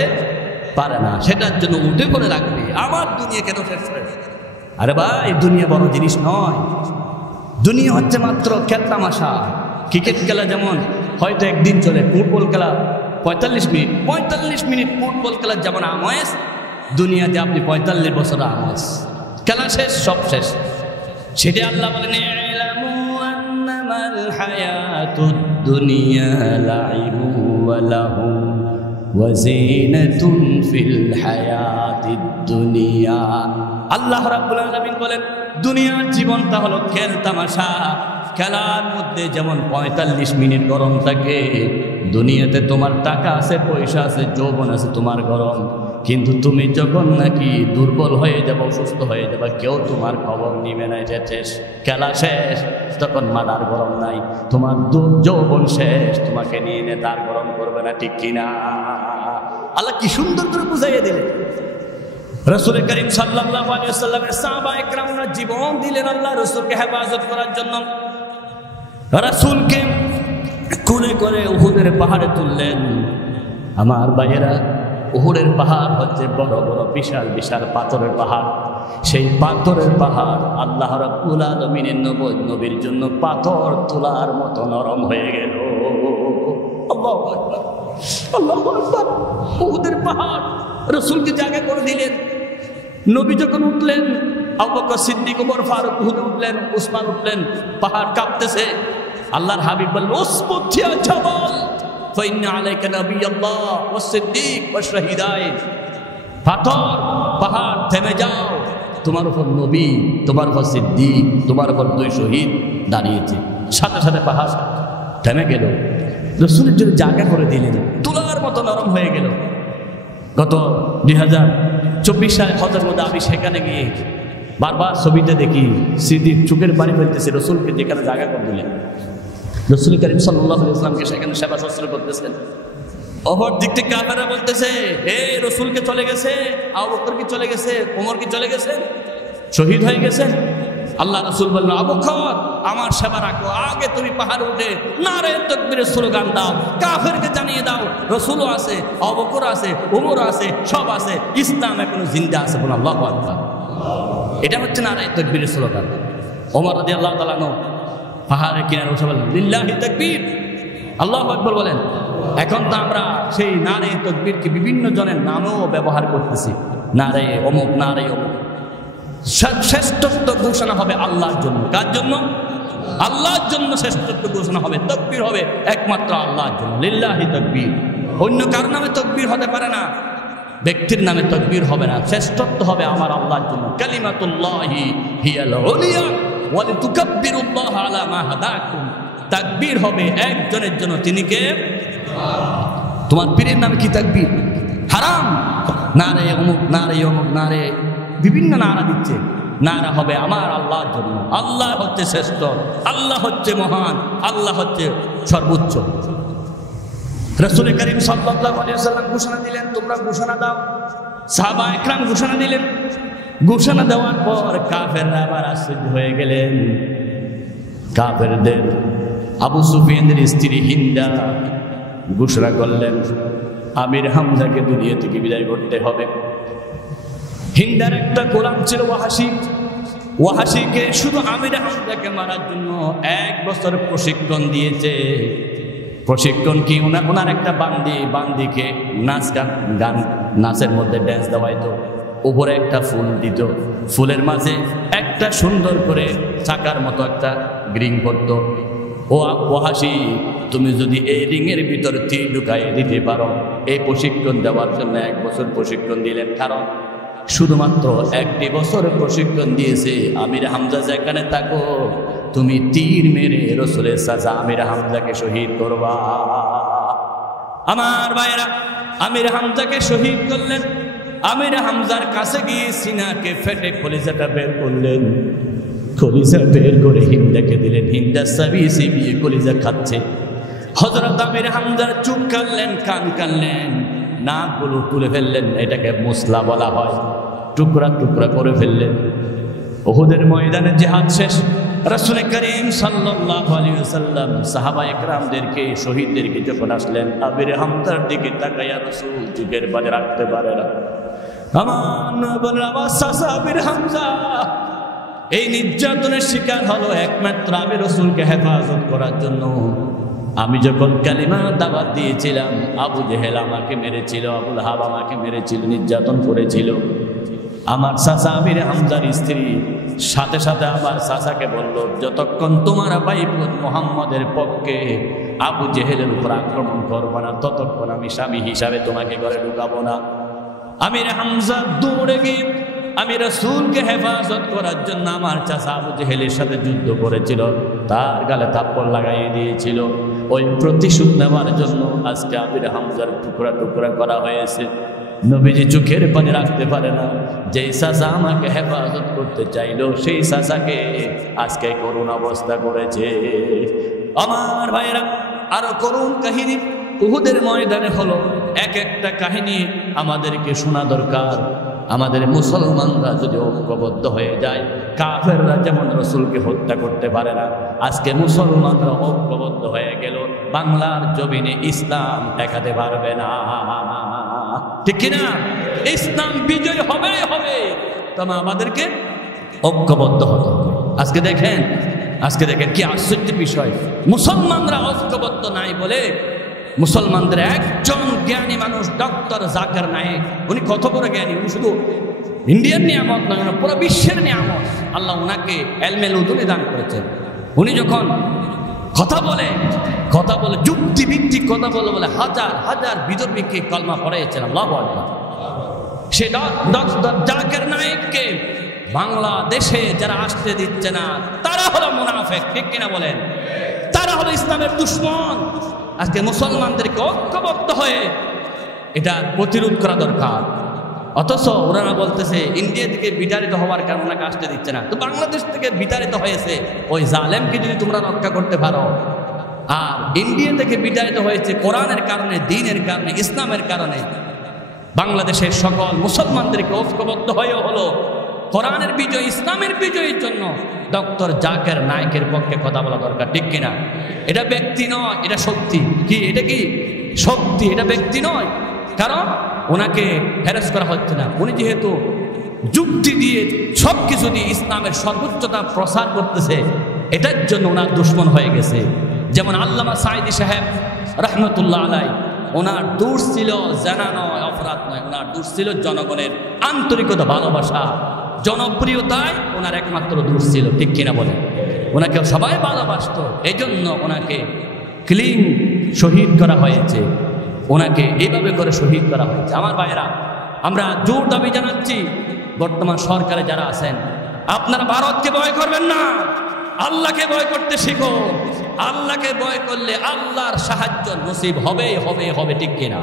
পারে না। সেটার জন্য উঠে করে রাখবে, আমার দুনিয়া কেন শেষ করে। আরে ভাই, দুনিয়া বড় জিনিস নয়। দুনিয়া হচ্ছে মাত্র খেলতামাশা। ক্রিকেট খেলা যেমন হয়তো একদিন চলে, ফুটবল খেলা 45 মিনিট ফুটবল খেলার যেমন আমেজ, দুনিয়াতে আপনি 45 বছর আমেজ, খেলা শেষ, সব শেষ। সেটা আল্লাহ বলেন, ইলামু আন্নামাল হায়াতুদ দুনিয়া লাইবু ওয়া লাহু ওয়া যিনাতুন ফিল হায়াতিদ দুনিয়া। আল্লাহ রাব্বুল আলামিন বলেন, দুনিয়ার জীবনটা হলো খেল তামাশা। খেলার মধ্যে যেমন 45 মিনিট গরম থাকে, দুনিয়াতে তোমার টাকা আছে, পয়সা আছে, যৌবন আছে, তোমার গরম। কিন্তু তুমি যখন নাকি দুর্বল হয়ে যাবো, অসুস্থ হয়ে যাবে, কেউ তোমার খবর নিবে না, এটা শেষ, খেলা শেষ, তখন মাদার গরম নাই, তোমার যৌবন শেষ, তোমাকে নিয়ে নে তার গরম করবে না, ঠিক কিনা? আল্লাহ কি সুন্দর করে বুঝাইয়া দিলেন। রাসূল করিম সাল্লাল্লাহু আলাইহি ওয়াসাল্লামের সাহাবায়ে কেরামরা জীবন দিলেন আল্লাহ রাসূলকে হেফাজত করার জন্য। রাসূলকে কোলে করে উহুদের পাহাড়ে তুললেন। আমার ভাইয়েরা, উহুদের পাহাড় হচ্ছে বড় বড় বিশাল বিশাল পাথরের পাহাড়। সেই পাথরের পাহাড় আল্লাহ রাব্বুল আলামিনের নবীর জন্য পাথর তোলার মতো নরম হয়ে গেল। আল্লাহু আকবার, আল্লাহু আকবার। উহুদের পাহাড় রাসূলকে জায়গা করে দিলেন। নবী যখন উঠলেন, আবু বকর সিদ্দিক, ওমর ফারুক উহুদে উঠলেন, উসমান উঠলেন, পাহাড় কাঁপতেছে। আল্লাহর হাবিব বললেন, উসবুত ইয়া জাবাল ফাইন্না আলাইকা নাবিয়াল্লাহ ওয়াস সিদ্দিক ওয়াশ শাহিদাইন। পাথর, পাহাড় থেমে যাও, তোমার উপর নবী, তোমার উপর সিদ্দিক, তোমার উপর 2 শহীদ দাঁড়িয়েছে। সাথে সাথে পাহাড় থেমে গেল। রাসূলের জন্য জায়গা করে দিলেন, তুলার মতো নরম হয়ে গেল। গত 2024 সালে হজের মধ্যে আমি সেখানে গিয়ে বারবার ছবিতে দেখি, স্মৃতির চোখের পানি ফেলতেছে। রাসূলকে যেখানে জায়গা করে দিলেন, রাসূল করিম সাল্লাল্লাহু আলাইহি ওয়াসাল্লামকে সেখানে সেবা শুশ্রূষা করতেছেন। অপর দিক থেকে কাফেররা বলতেছে, হে রাসূলকে চলে গেছে, আবু বকর কি চলে গেছে, ওমর কি চলে গেছে, শহীদ হয়ে গেছেন। আল্লাহ রাসূল বললেন, আবু বকর আমার সেবা রাখো, আগে তুমি পাহাড় উঠে নারে তাকবীরের স্লোগান দাও, কাফেরকে জানিয়ে দাও রাসূলও আছে, আবু বকর আছে, ওমর আছে, সব আছে, ইসলাম এখনো জিন্দা আছে। বলুন আল্লাহু আকবার। এটা হচ্ছে নারে তাকবীরের স্লোগান। ওমর রাদিয়াল্লাহু তাআলা আনহু পাহাড়ের কিনারে উঠে বলেন, লিল্লাহি তাকবীর, আল্লাহু আকবার বলেন। এখন তো আমরা সেই নারে তাকবীরকে বিভিন্ন জনের নামেও ব্যবহার করতেছি, নারে অমুক, নারে অমুক। শ্রেষ্ঠত্ব ঘোষণা হবে আল্লাহর জন্য। কার জন্য? আল্লাহর জন্য শ্রেষ্ঠত্ব ঘোষণা হবে, তাকবীর হবে একমাত্র আল্লাহর জন্য, লিল্লাহি তাকবীর। অন্য কার নামে তাকবীর হতে পারে না, ব্যক্তির নামে তাকবীর হবে না, শ্রেষ্ঠত্ব হবে আমার আল্লাহর জন্য। কালিমাতুল্লাহি হিয়াল উলিয়া ওয়া লিতুকাব্বিরুল্লাহ আলা মা হাদাকুম। তাকবীর হবে একজনের জন্য, তিনি কে? তোমার পীরের নামে কি তাকবীর? হারাম। নারে অমুক, নারে অমুক, নারে বিভিন্ন নারা দিচ্ছে, নারা হবে আমার আল্লাহর জন্য। আল্লাহ হচ্ছে শ্রেষ্ঠ, আল্লাহ হচ্ছে মহান, আল্লাহ হচ্ছে সর্বোচ্চ। রাসূল করিম সাল্লাল্লাহু আলাইহি ওয়াসাল্লাম ঘোষণা দিলেন, তোমরা ঘোষণা দাও। সাহাবা একরাম ঘোষণা দিলেন। ঘোষণা দেওয়ার পর কাফেররা আবার আশ্চর্য হয়ে গেলেন। কাফেরদের আবু সুফিয়ানের স্ত্রী হিন্দা ঘোষণা করলেন, আমির হামজাকে দুনিয়া থেকে বিদায় করতে হবে। হিন্দার একটা গোলাম ছিল ওয়াহাশী। ওয়াহাশীকে শুধু আমির হামজাকে মারার জন্য 1 বছর প্রশিক্ষণ দিয়েছে। প্রশিক্ষণ কি? ওনার একটা বান্দিকে নাচের মধ্যে ড্যান্স দেওয়াইতো, উপরে একটা ফুল দিত, ফুলের মাঝে একটা সুন্দর করে চাকার মতো একটা রিং করতো। ও ওয়াহাশী, তুমি যদি এই রিংয়ের ভিতর তীর ঢুকাই দিতে পারো, এই প্রশিক্ষণ দেওয়ার জন্য 1 বছর প্রশিক্ষণ দিলেন। কারণ শুধুমাত্র 1 বছর প্রশিক্ষণ দিয়েছে, আমির হামজা যেখানে থাকো তুমি তীর মেরে রাসূলের চাচা আমির হামজাকে শহীদ করবা। আমার ভাইরা, আমির হামজাকে শহীদ করলেন। আমির হামজার কাছে গিয়ে সিনাকে ফেটে কলিজাটা বের করলেন। কলিজা বের করে হিন্দাকে দিলেন। হিন্দা চিবিয়ে কলিজা খাচ্ছে। হযরত আমির হামজার চোখ কানলেন, কান কানলেন, নাকগুলো তুলে ফেললেন। এটাকে মুসলা বলা হয়। টুকরা টুকরা করে ফেললেন। উহুদের ময়দানে জিহাদ শেষ। রাসূল করিম সাল্লাল্লাহু আলাইহি ওয়াসাল্লাম সাহাবা একরামদেরকে, শহীদদেরকে যখন আসলেন, আমির হামজার দিকে তাকাইয়া রাসূল চোখের পানি রাখতে পারে না। আমার চাচা আমির হামজা এই নির্যাতনের শিকার হলো একমাত্র আমি রাসূলকে হেফাজত করার জন্য। আমি যখন কালিমা দাওয়াত দিয়েছিলাম, আবু জেহেল আমাকে মেরেছিল, আবুল হাব আমাকে মেরেছিল, নির্যাতন করেছিল। আমার চাচা আমির হামজার স্ত্রী সাথে সাথে আমার চাচাকে বলল, যতক্ষণ তোমার ভাই মুহাম্মদের পক্ষে আবু জেহেলের উপর আক্রমণ করবো না, ততক্ষণ আমি স্বামী হিসাবে তোমাকে ঘরে ঢুকাবো না। আমির হামজা দৌড়ে গিয়ে আমি রাসূলকে হেফাজত করার জন্য আমার চাচা আবু জেহেলের সাথে যুদ্ধ করেছিল, তার গালে থাপ্পড় লাগাই দিয়েছিল। ওই প্রতিশোধ নেওয়ার জন্য আজকে আমির হামজার টুকরা টুকরা করা হয়েছে। নবীজি চোখের পানি রাখতে পারে না। যেই চাচা আমাকে হেফাজত করতে চাইলো, সেই চাচাকে আজকে করুণ অবস্থা করেছে। আমার ভাইরা, আরো করুণ কাহিনী উহুদের ময়দানে হলো। এক একটা কাহিনী আমাদেরকে শোনা দরকার। আমাদের মুসলমানরা যদি ঐক্যবদ্ধ হয়ে যায়, কাফেররা যেমন রাসূলকে হত্যা করতে পারে না, আজকে মুসলমানরা ঐক্যবদ্ধ হয়ে গেল, বাংলার জমিনে ইসলাম দেখাতে পারবে না। ঠিক কিনা? ইসলাম বিজয় হবে হবে। তবে আমাদেরকে ঐক্যবদ্ধ হতে হবে। আজকে দেখেন কি আশ্চর্যের বিষয়, মুসলমানরা ঐক্যবদ্ধ নাই বলে মুসলমানদের একজন জ্ঞানী মানুষ ডক্টর জাকির নায়েক, উনি কত বড় জ্ঞানী, উনি শুধু ইন্ডিয়ার নিয়ামত নয়, পুরো বিশ্বের নিয়ামত। আল্লাহ ওনাকে এলমে লুদুনি দান করেছেন। উনি যখন কথা বলে যুক্তিভিত্তিক কথা বলে হাজার হাজার বিধর্মীকে কলমা পড়াইছেন। আল্লাহু আকবার। সে ডক্টর জাকির নায়েককে বাংলাদেশে যারা আসতে দিচ্ছে না তারা হলো মুনাফিক, ঠিক কিনা বলেন? তারা হলো ইসলামের দুশমন। আজকে মুসলমানদেরকে ঐক্যবদ্ধ হয়ে এটা প্রতিরোধ করা দরকার। অথচ ওনারা বলতেছে ইন্ডিয়া থেকে বিতাড়িত হওয়ার কারণে ওনাকে আসতে দিচ্ছে না। তো বাংলাদেশ থেকে বিতাড়িত হয়েছে ওই জালেমকে যদি তোমরা রক্ষা করতে পারো, আর ইন্ডিয়া থেকে বিতাড়িত হয়েছে কোরআনের কারণে, দ্বীনের কারণে, ইসলামের কারণে, বাংলাদেশের সকল মুসলমানদেরকে ঐক্যবদ্ধ হয়ে হলো কোরআনের বিজয়, ইসলামের বিজয়ের জন্য ডক্টর জাকির নায়েকের পক্ষে কথা বলা দরকার, ঠিক কিনা? এটা ব্যক্তি নয়, এটা শক্তি। কি এটা? কি শক্তি, এটা ব্যক্তি নয়। কারণ ওনাকে হ্যারাস করা হচ্ছে না। উনি যেহেতু যুক্তি দিয়ে সব কিছু দিয়ে ইসলামের সর্বোচ্চতা প্রসার করতেছে, এটার জন্য ওনার দুশ্মন হয়ে গেছে। যেমন আল্লামা সাঈদী সাহেব রহমতুল্লাহ আলাই, ওনার দোষ ছিল জানা নয়, অপরাধ নয়, ওনার দোষ ছিল জনগণের আন্তরিকতা, ভালোবাসা, জনপ্রিয়তায় ওনার একমাত্র দোষ ছিল, ঠিক কিনা বলে? ওনাকে সবাই ভালোবাসত, এই জন্য ওনাকে ক্লিন শহীদ করা হয়েছে, ওনাকে এইভাবে করে শহীদ করা হয়েছে। আমার ভাইয়েরা, আমরা জোর দাবি জানাচ্ছি বর্তমান সরকারে যারা আছেন, আপনারা ভারতকে ভয় করবেন না, আল্লাহকে ভয় করতে শিখো। আল্লাহকে ভয় করলে আল্লাহর সাহায্য নসিব হবেই হবে, ঠিক কিনা?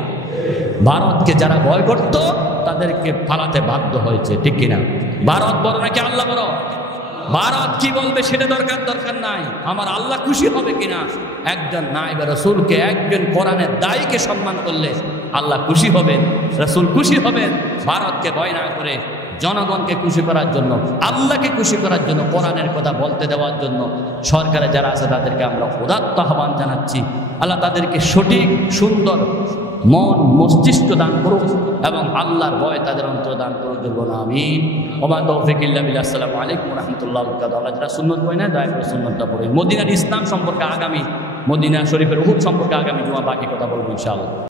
ভারতকে যারা ভয় করত তাদেরকে পালাতে বাধ্য হয়েছে, ঠিক কিনা? ভারত বড় নাকি আল্লাহ বড়? ভারত কি বলবে সেটা দরকার নাই, আমার আল্লাহ খুশি হবে কিনা। একজন নায়েবে রাসূলকে, একজন কোরআনের দায়ীকে সম্মান করলে আল্লাহ খুশি হবেন, রাসূল খুশি হবেন। ভারতকে ভয় না করে জনগণকে খুশি করার জন্য, আল্লাহকে খুশি করার জন্য, কোরআনের কথা বলতে দেওয়ার জন্য সরকারে যারা আছে তাদেরকে আমরা উদাত্ত আহ্বান জানাচ্ছি। আল্লাহ তাদেরকে সঠিক সুন্দর মন মস্তিষ্ক দান করুক এবং আল্লাহর ভয় তাদের অন্তর দান করুক। আমিন। ওমা তৌফিক ইল্লা বিল্লাহ। আসসালামু আলাইকুম ওয়া রাহমাতুল্লাহি ওয়া বারাকাতুহু। আল্লাহ যারা সুন্নাত পড়ে না দয়া করে সুন্নাতটা পড়ে। মদিনার ইসলাম সম্পর্কে আগামী, মদিনা শরীফের উহুদ সম্পর্কে আগামী জুমা বাকি কথা বলবো ইনশাআল্লাহ।